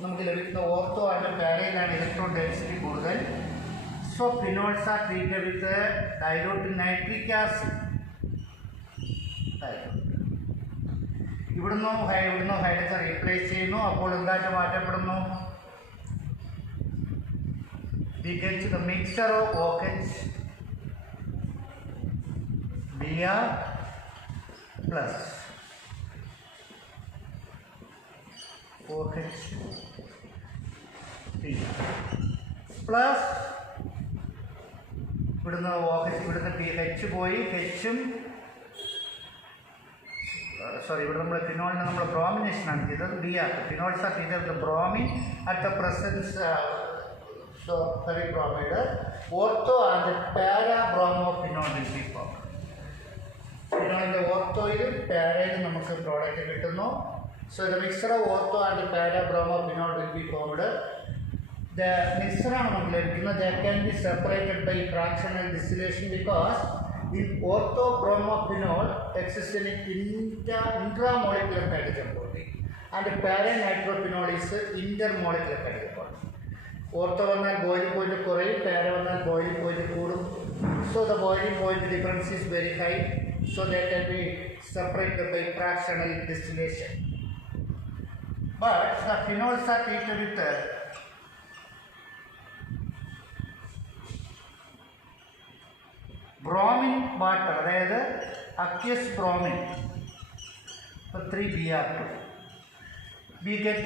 നമുക്ക് ലഭിക്കുന്ന ഓർത്തോ ആൻഡ് പാരയിലാണ് ഇലക്ട്രോൺ ഡെൻസിറ്റി കൂടുതൽ. So phenols are treated with dilute nitric acid. ഇവിടുന്ന് ഹൈഡ്രജൻ റീപ്ലേസ് ചെയ്യുന്നു. അപ്പോൾ എന്തായിട്ട് മാറ്റപ്പെടുന്നു? We get the mixture of OH, Br plus OH Br plus ഇവിടുന്ന് OH, ഇവിടുന്ന് H പോയി, Hഉം ഇവിടെ നമ്മൾ ഫിനോളിനെ നമ്മൾ ബ്രോമിനേഷനാണ് ചെയ്തത്. Br ഫിനോൾസ് ആർ ചെയ്തത് bromine at the presence bromide. Ortho and para bromophenol will be formed. ഫിനോളിൻ്റെ ഓർത്തോയിലും പാരയിലും നമുക്ക് പ്രോഡക്റ്റ് കിട്ടുന്നു. So the mixture of ortho and para bromophenol will be formed. The മിക്സറാണ് നമുക്ക് ലഭിക്കുന്നത്. The can be separated by fractional distillation because in ortho bromophenol exist in intramolecular hydrogen bonding and para nitrophenol is intermolecular hydrogen bonding. Ortho വന്നാൽ boiling point കുറയും, para വന്നാൽ boiling point കൂടും. So the boiling point difference is very high. So they can be separated by fractional distillation. But the phenols are treated with bromine water, അതായത് aqueous bromine, 3Br2. We get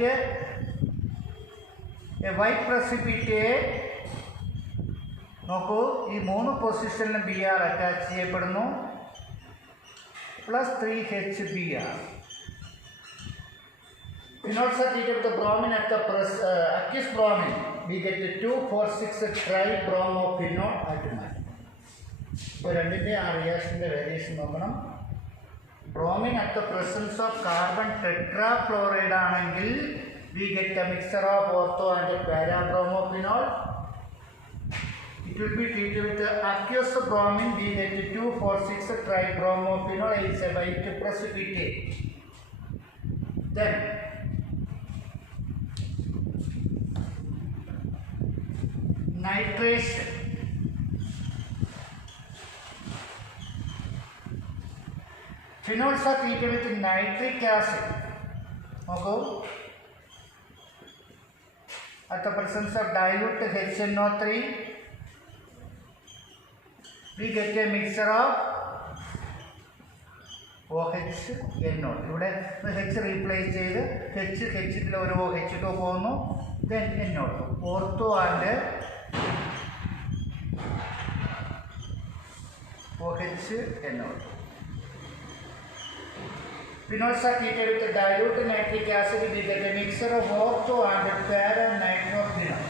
a white precipitate. നോക്കൂ, ഈ 3 പൊസിഷനിലും Br attach ചെയ്യപ്പെടുന്നു. plus 3HBr. Phenols are treated with the bromine at the aqueous bromine. We get the 2,4,6-tribromophenol ultimate. ഇപ്പോൾ രണ്ടിൻ്റെ ആ റിയാക്ഷൻ്റെ variation നോക്കണം. Bromine at the presence of carbon tetrachloride ആണെങ്കിൽ we get a mixture of ortho and para-bromophenol. It will be treated with the aqueous bromine. We get 2,4,6-tribromophenol. It's a white precipitate. Then nitration. Phenols are treated with nitric acid. Okay. At the presence of dilute HNO3, we get a mixture of OHNO. ഇവിടെ H replace ചെയ്ത് H ഒരു H2 പോകുന്നു. then NO2. Ortho and OHNO2. Phenols are treated with the dilute nitric acid. We get a mixture of ortho and para-nitrophenol.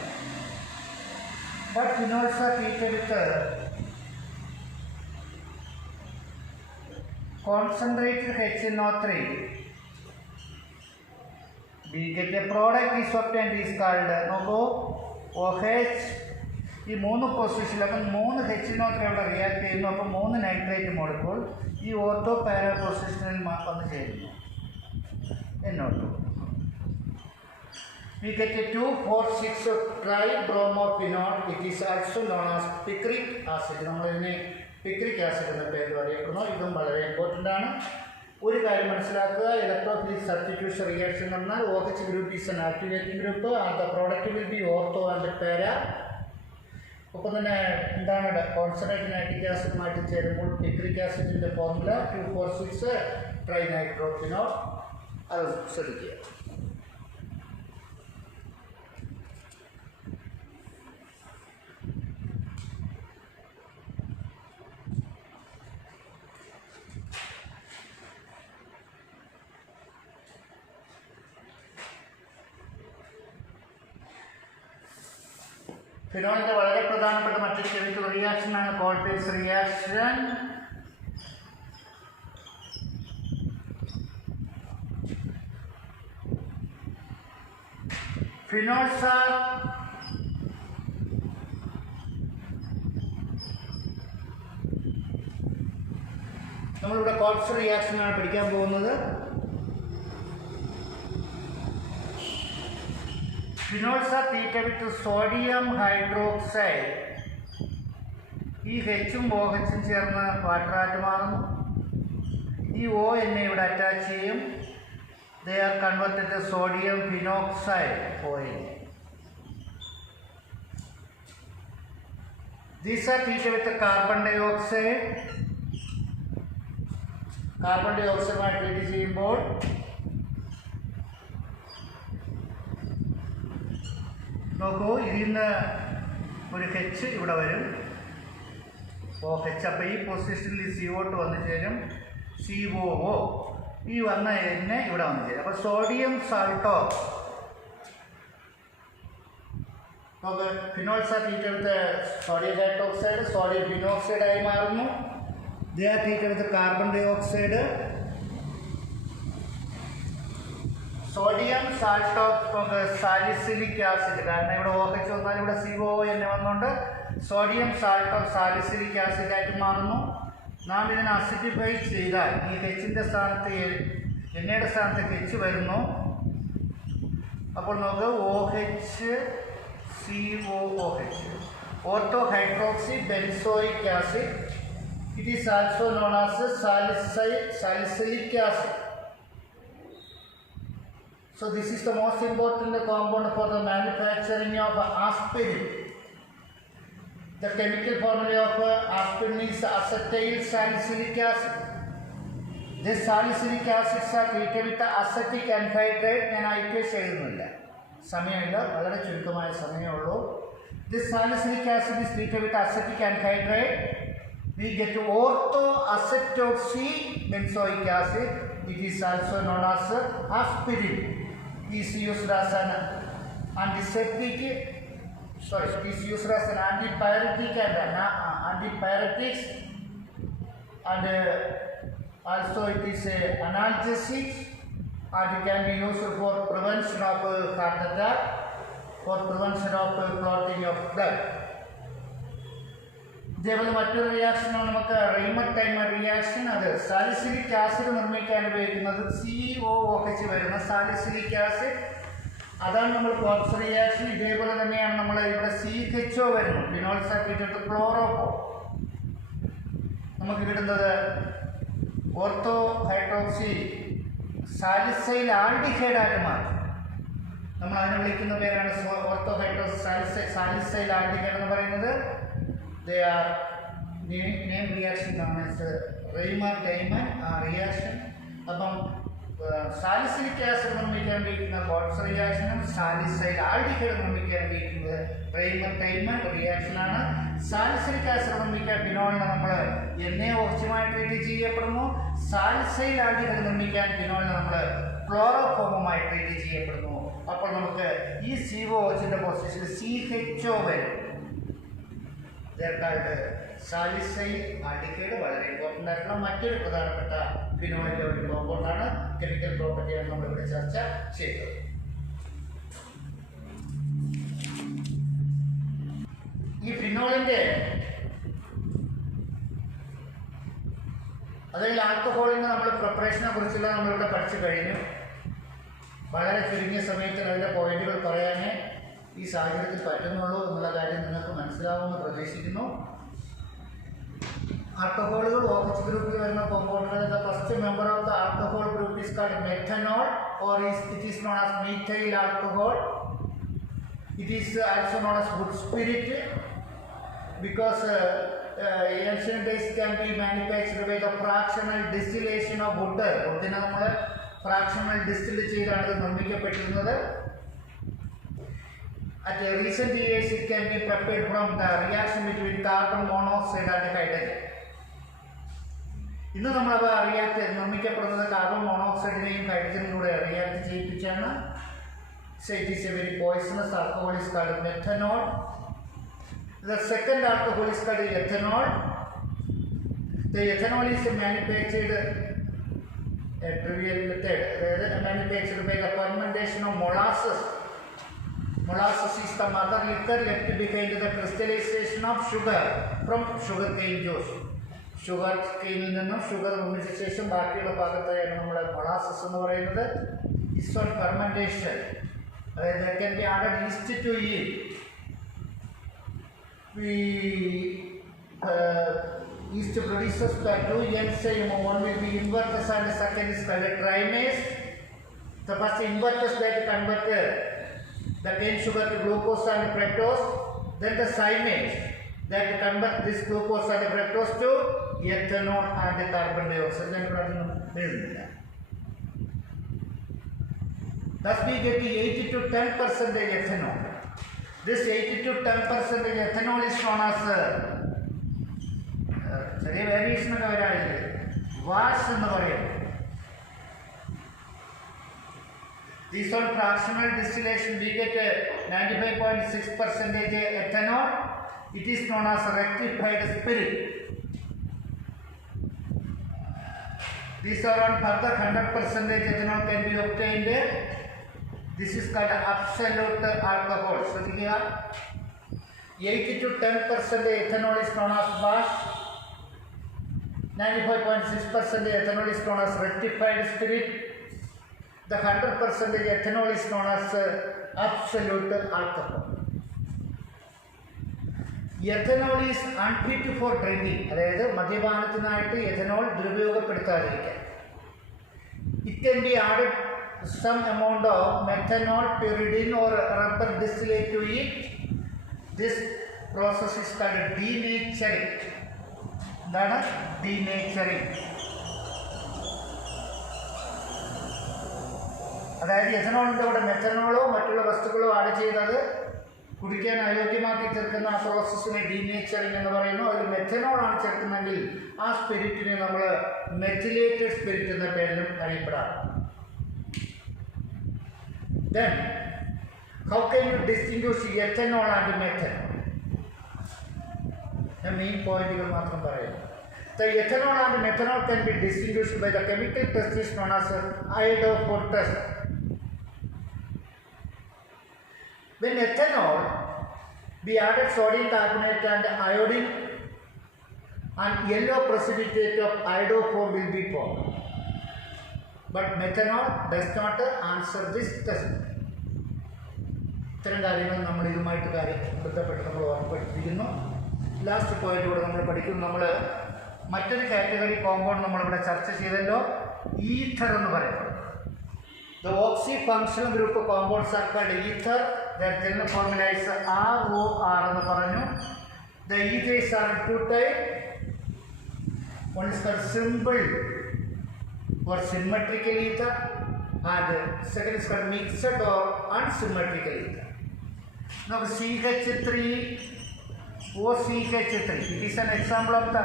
But phenols are treated with concentrated HNO3. We get a product is obtained is called OH. ഈ 3 പൊസിഷനിൽ അപ്പം 3 HNO3 അവിടെ react ചെയ്യുന്നു. അപ്പോൾ 3 nitrate molecule ഈ ortho para പൊസിഷനിൽ വന്ന് ചേരുന്നു NO2. we get a 2,4,6-tribromophenols. It is also known as picric acid. നമ്മൾ ഇതിനെ പിക്രിക് ആസിഡ് എന്ന പേരിൽ അറിയപ്പെടുന്നു. ഇതും വളരെ ഇമ്പോർട്ടൻ്റ് ആണ്. ഒരു കാര്യം മനസ്സിലാക്കുക, ഇലക്ട്രോഫിലിക് സബ്സ്റ്റിറ്റ്യൂഷൻ റിയാക്ഷൻ എന്ന് പറഞ്ഞാൽ OH group is N activating group and the product will be ortho and പാര. ഒപ്പം തന്നെ എന്താണ് കോൺസെൻട്രേറ്റഡ് നൈട്രിക് ആസിഡുമായിട്ട് ചേരുമ്പോൾ പിക്രിക് ആസിഡിൻ്റെ ഫോർമുല 2,4,6-ട്രൈനൈട്രോഫിനോൾ. അത് ശ്രദ്ധിക്കുക. ഫിനോളിൻ്റെ വളരെ പ്രധാനപ്പെട്ട മറ്റൊരു കെമിക്കൽ റിയാക്ഷനാണ് കോൾപേസ് റിയാക്ഷൻ. ഫിനോൾസ് ആർ നമ്മളിവിടെ കോൾപേസ് റിയാക്ഷനാണ് പഠിക്കാൻ പോകുന്നത്. Phenols are treated with sodium hydroxide. ഈ ഹെച്ചും OHും ചേർന്ന് വാട്ടറായിട്ട് മാറുന്നു. ഈ ON ഇവിടെ അറ്റാച്ച് ചെയ്യും. They are converted to sodium phenoxide ON. These are treated with carbon dioxide. Carbon dioxide treat ചെയ്യുമ്പോൾ നോക്കൂ, ഇതിൽ നിന്ന് ഒരു H ഇവിടെ വരും, OH. അപ്പോൾ ഈ പൊസിഷനിൽ CO2 വന്നു ചേരും, COO. ഈ വന്ന N ഇവിടെ വന്നു ചേരും. അപ്പോൾ സോഡിയം സാൾട്ടോ നമുക്ക് phenols are treated with sodium hydroxide, sodium phenoxide ആയി മാറുന്നു. They are treated with carbon dioxide. Sodium സാൾട്ടോ സാലിസിലിക് ആസിഡ്, കാരണം ഇവിടെ OH വന്നാൽ ഇവിടെ CON വന്നുകൊണ്ട് സോഡിയം സാൾട്ടോ സാലിസിലിക് ആസിഡായിട്ട് മാറുന്നു. നാം ഇതിനെ അസിഡിഫൈ ചെയ്താൽ ഈ Hൻ്റെ സ്ഥാനത്ത് എണ്ണയുടെ സ്ഥാനത്ത് H വരുന്നു. അപ്പോൾ നമുക്ക് OHCOOH, ortho hydroxy benzoic acid. It is also known as salicylic acid. So this is the most important compound for the manufacturing of aspirin. The chemical formula of aspirin is acetyl salicylic acid. This salicylic acids are treated with acetic anhydride. ഞാൻ ഐക്വേഷൻ എഴുതുന്നില്ല, സമയമില്ല, വളരെ ചുരുക്കമായ സമയമേ ഉള്ളൂ. This salicylic acid is treated with acetic anhydride. We get orthoacetoxy-benzoic acid. It is also known as aspirin. Is used as an antiseptic. Sorry, it is used as an antipyretic and antipyretics, and also it is analgesic, and it can be used for prevention of heart attack, for prevention of clotting of blood. ഇതേപോലെ മറ്റൊരു റിയാക്ഷനാണ് നമുക്ക് റെയ്മർ-ടൈമർ reaction. അത് salicylic acid നിർമ്മിക്കാൻ ഉപയോഗിക്കുന്നത് COOH വരുന്ന salicylic acid. അതാണ് നമ്മൾ കോൾപേസ് reaction. ഇതേപോലെ തന്നെയാണ് നമ്മൾ ഇവിടെ CHO വരുന്നു, phenols are treated with chloroform. നമുക്ക് കിട്ടുന്നത് ഓർത്തോ ഹൈഡ്രോക്സി സാലിസൈൽ ആൽഡിഹൈഡായിട്ട് മാറും. നമ്മൾ അതിനെ വിളിക്കുന്ന പേരാണ് ഓർത്തോ ഹൈഡ്രോക്സി സാലിസൈൽ ആൽഡിഹൈഡ് എന്ന് പറയുന്നത്. They are name reaction known as Raymer-Tayman reaction. അപ്പം സാലിസിലിക് ആസിഡ് നിർമ്മിക്കാൻ ഉപയോഗിക്കുന്ന കോൾപേസ് റിയാക്ഷനും സാലിസൈൽ ആൽഡിഹൈഡ് നിർമ്മിക്കാൻ ഉപയോഗിക്കുന്നത് റെയ്മർ-ടൈമൻ റിയാക്ഷനാണ്. സാലിസിലിക് ആസിഡ് നിർമ്മിക്കാൻ ഫിനോളിനെ നമ്മൾ NaOH ട്രീറ്റ് ചെയ്യപ്പെടുന്നു. സാലിസൈൽ ആൽഡിഹൈഡ് നിർമ്മിക്കാൻ ഫിനോളിനെ നമ്മൾ ക്ലോറോഫോമുമായി ട്രീറ്റ് ചെയ്യപ്പെടുന്നു. അപ്പോൾ നമുക്ക് ഈ COOHൻ്റെ പൊസിഷനിൽ CHO വരും. സാലിസൈൽ ആൽഡിഹൈഡ് വളരെ ഇമ്പോർട്ടൻ്റ് ആയിട്ടുള്ള മറ്റൊരു പ്രധാനപ്പെട്ട ഫിനോളിൻ്റെ ഒരു കോമ്പൗണ്ടാണ്. കെമിക്കൽ പ്രോപ്പർട്ടിയാണ് നമ്മളിവിടെ ചർച്ച ചെയ്തത്. ഈ ഫിനോളിൻ്റെ അതിൽ ആൽക്കഹോളിൻ്റെ നമ്മൾ പ്രിപ്പറേഷനെ കുറിച്ചുള്ള നമ്മളിവിടെ പഠിച്ചു കഴിഞ്ഞു. വളരെ ചുരുങ്ങിയ സമയത്തിൽ അതിൻ്റെ പോയിന്റുകൾ പറയാനേ ഈ സാഹചര്യത്തിൽ പറ്റുന്നുള്ളൂ എന്നുള്ള കാര്യം നിങ്ങൾക്ക് മനസ്സിലാവുമെന്ന് പ്രതീക്ഷിക്കുന്നു. ആൽക്കഹോളുകൾ OH ഗ്രൂപ്പിൽ വരുന്ന കോമ്പൗണ്ടുകൾ. The first member of the alcohol group is called methanol or it is known as methyl alcohol. It is also known as wood spirit because ancient days can be manufactured by the fractional distillation of wood. woodനെ നമ്മൾ fractional distill ചെയ്താണ് ഇത് നിർമ്മിക്കപ്പെട്ടിരുന്നത്. At a recent years it can be prepared from the reaction between carbon monoxide and hydrogen. ഇന്ന് നമ്മൾ നിർമ്മിക്കപ്പെടുന്നത് carbon മോണോക്സൈഡിനെയും ഹൈഡ്രജനും കൂടെ react ചെയ്യിപ്പിച്ചാണ്. So it is a very poisonous alcohol is called methanol. The second alcohol is called ethanol. The ethanol is manufactured a trivial method, manufactured by the fermentation of molasses. Molasses is the mother liquor left behind the crystallization of sugar from sugarcane juice. Sugar കെയിനിൽ നിന്നും sugar നിർമ്മിച്ച ശേഷം ബാക്കിയുള്ള ഭാഗത്തെയാണ് നമ്മൾ molasses എന്ന് പറയുന്നത്. It's on fermentation. അതായത് that can be added yeast to it. Yeast produces the two enzymes. One will be invertase and the second is called trimase. The first invertase that convert the cane sugar to glucose and fructose. Then the trimase that convert this glucose and fructose to ethanol and carbon dioxide. Thus we get 80 to 10% ethanol. This 80 to 10% ethanol is known as ചെറിയ variation ഒക്കെ വരാറില്ലേ, wash എന്ന് പറയുന്നത്. These on fractional distillation we get 95.6% ethanol. It is known as rectified spirit. These are on further 100% ethanol can be obtained. This is called absolute alcohol. So here 80 to 10% ethanol is known as wash. 95.6% ethanol is known as rectified spirit. The 100% ethanol is known as absolute alcohol. Ethanol is unfit for drinking. അതായത് മദ്യപാനത്തിനായിട്ട് ethanol ദുരുപയോഗപ്പെടുത്താതിരിക്കാൻ. It can be added some amount of methanol, pyridine or rubber distillate to it. This process is called denaturing. എന്താണ് denaturing? അതായത് എഥനോളിൻ്റെ കൂടെ മെഥനോളോ മറ്റുള്ള വസ്തുക്കളോ add ചെയ്തത് കുടിക്കാൻ അയോഗ്യമാക്കി ചേർക്കുന്ന ആ പ്രോസസ്സിനെ ഡീനേച്ചറിങ് എന്ന് പറയുന്നു. അതിൽ മെഥനോളാണ് ചേർക്കുന്നതെങ്കിൽ ആ സ്പിരിറ്റിനെ നമ്മൾ മെത്തിലേറ്റഡ് സ്പിരിറ്റ് എന്ന പേരിലും അറിയപ്പെടാം. Then, how can you distinguish ethanol and methanol? The main പോയിന്റുകൾ മാത്രം പറയുന്നു. The ethanol and methanol can be distinguished by the chemical test is known as iodophore test. When ethanol be added sodium carbonate and iodine and yellow precipitate of iodophore will be formed. But methanol does not answer this test. ഇത്തരം കാര്യങ്ങൾ നമ്മൾ ഇതുമായിട്ട് ബന്ധപ്പെട്ട് നമ്മൾ ഓർമ്മപ്പെടുത്തിയിരിക്കുന്നു. Last point കൂടെ നമ്മൾ പഠിക്കുന്നു. നമ്മൾ മറ്റൊരു കാറ്റഗറി കോമ്പൗണ്ട് നമ്മളിവിടെ ചർച്ച ചെയ്തല്ലോ, ഈഥർ എന്ന് പറയുന്നത്. The oxy-functional group compounds are called ether. Their general formula is ROR എന്ന് പറഞ്ഞു. The ethers are two types. One is called simple or symmetrical ether and second is called mixed or unsymmetrical ether. Now CH3OCH3, it is an example of the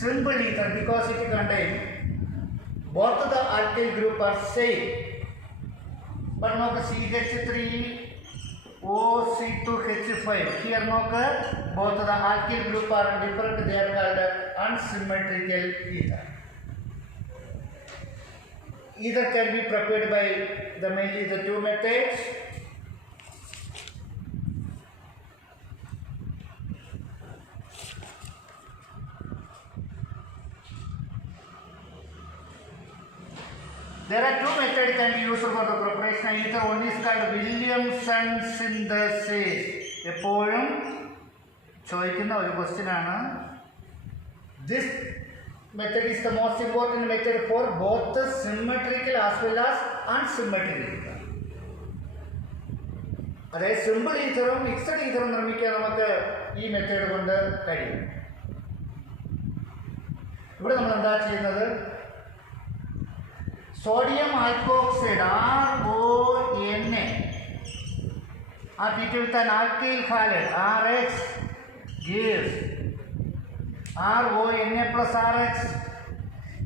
simple ether because it contains both the alkyl group are same. But now the CH3OC2H5 here now both the alkyl group are different. They are called unsymmetrical ether. Either can be prepared by the mainly the two methods. There are two methods can be used for the preparation. Either one is called Williamson synthesis. എപ്പോഴും ചോദിക്കുന്ന ഒരു question ആണ്. This method is the most important method for both the symmetrical as well as unsymmetrical. അതായത് simple ഈഥറും mixed ഈഥറും നിർമ്മിക്കാൻ നമുക്ക് ഈ method കൊണ്ട് കഴിയും. ഇവിടെ നമ്മൾ എന്താ ചെയ്യുന്നത്? sodium alkoxide RONA are treated with an alkyl halide RH gives RONA plus RH,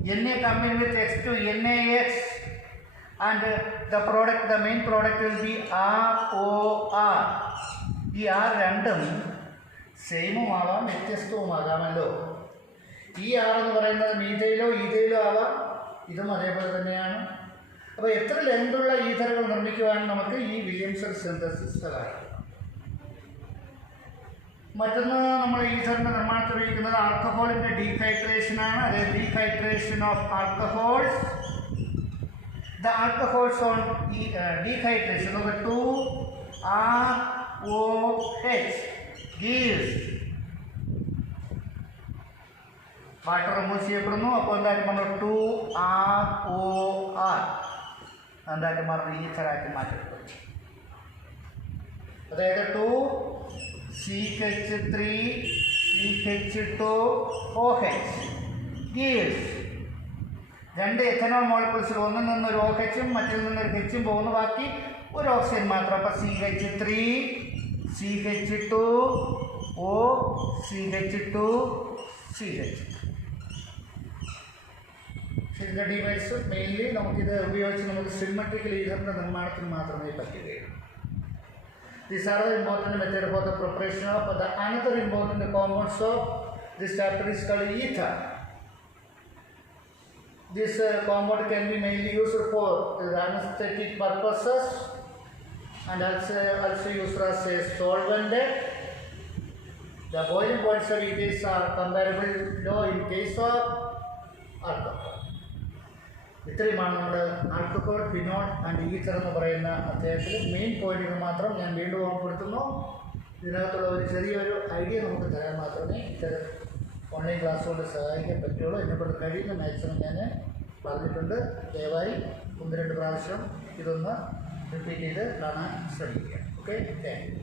Na combined with X2 NaX, and the main product will be ROR. ഈ R രണ്ടും സെയിമും ആവാം വ്യത്യസ്തവും ആകാമല്ലോ. ഈ R എന്ന് പറയുന്നത് മീഥൈലോ ഈഥൈലോ ആവാം, ഇതും അതേപോലെ തന്നെയാണ്. അപ്പോൾ എത്ര ലെങ്തുള്ള ഈഥറുകൾ നിർമ്മിക്കുവാൻ നമുക്ക് ഈ വില്യംസൺ സിന്തസിസ് സഹായിക്കും. മറ്റൊന്ന് നമ്മൾ ഈഥറിൻ്റെ നിർമ്മാണത്തിൽ ഉപയോഗിക്കുന്നത് ആൽക്കഹോളിൻ്റെ ഡീഹൈഡ്രേഷനാണ്. അതായത് dehydration of alcohols. The alcohols on dehydration of 2ROH gives water remove ചെയ്യപ്പെടുന്നു. അപ്പോൾ എന്തായാലും നമ്മൾ 2ROR എന്തായാലും മാറി ഈഥറാക്കി മാറ്റപ്പെടും. അതായത് 2CH3CH2OH gives രണ്ട് എഥനോൾ മോളിക്യൂൾസിൽ ഒന്നിൽ നിന്നൊരു OH-ഉം മറ്റിൽ നിന്നൊരു H-ഉം പോകുന്നു, ബാക്കി ഒരു ഓക്സിജൻ മാത്രം. അപ്പോൾ CH3 CH2O CH2 CH. ഇതിൻ്റെ ഡിവൈസ് മെയിൻലി നമുക്കിത് ഉപയോഗിച്ച് നമുക്ക് സിമെട്രിക്കൽ ഈഥറിൻ്റെ നിർമ്മാണത്തിന് മാത്രമേ പറ്റുകയുള്ളൂ. These are the important method for the preparation of the another important compounds of this chapter is called ether. This compound can be mainly used for anesthetic purposes and also used as a solvent. The boiling points of these are comparable low in case of alcohol. ഇത്രയുമാണ് നമ്മുടെ alcohol, phenol and ether എന്ന് പറയുന്ന അധ്യായത്തിൽ main പോയിന്റുകൾ മാത്രം ഞാൻ വീണ്ടും ഓർമ്മപ്പെടുത്തുന്നു. ഇതിനകത്തുള്ള ഒരു ചെറിയൊരു ഐഡിയ നമുക്ക് തരാൻ മാത്രമേ ഇത്തരം ഓൺലൈൻ ക്ലാസ് കൊണ്ട് സഹായിക്കാൻ പറ്റുള്ളൂ. എന്നെക്കൊണ്ട് കഴിയുന്ന മാക്സിമം ഞാൻ പറഞ്ഞിട്ടുണ്ട്. ദയവായി 1-2 പ്രാവശ്യം ഇതൊന്ന് റിപ്പീറ്റ് ചെയ്ത് കാണാൻ ശ്രമിക്കുക. Okay, thank you.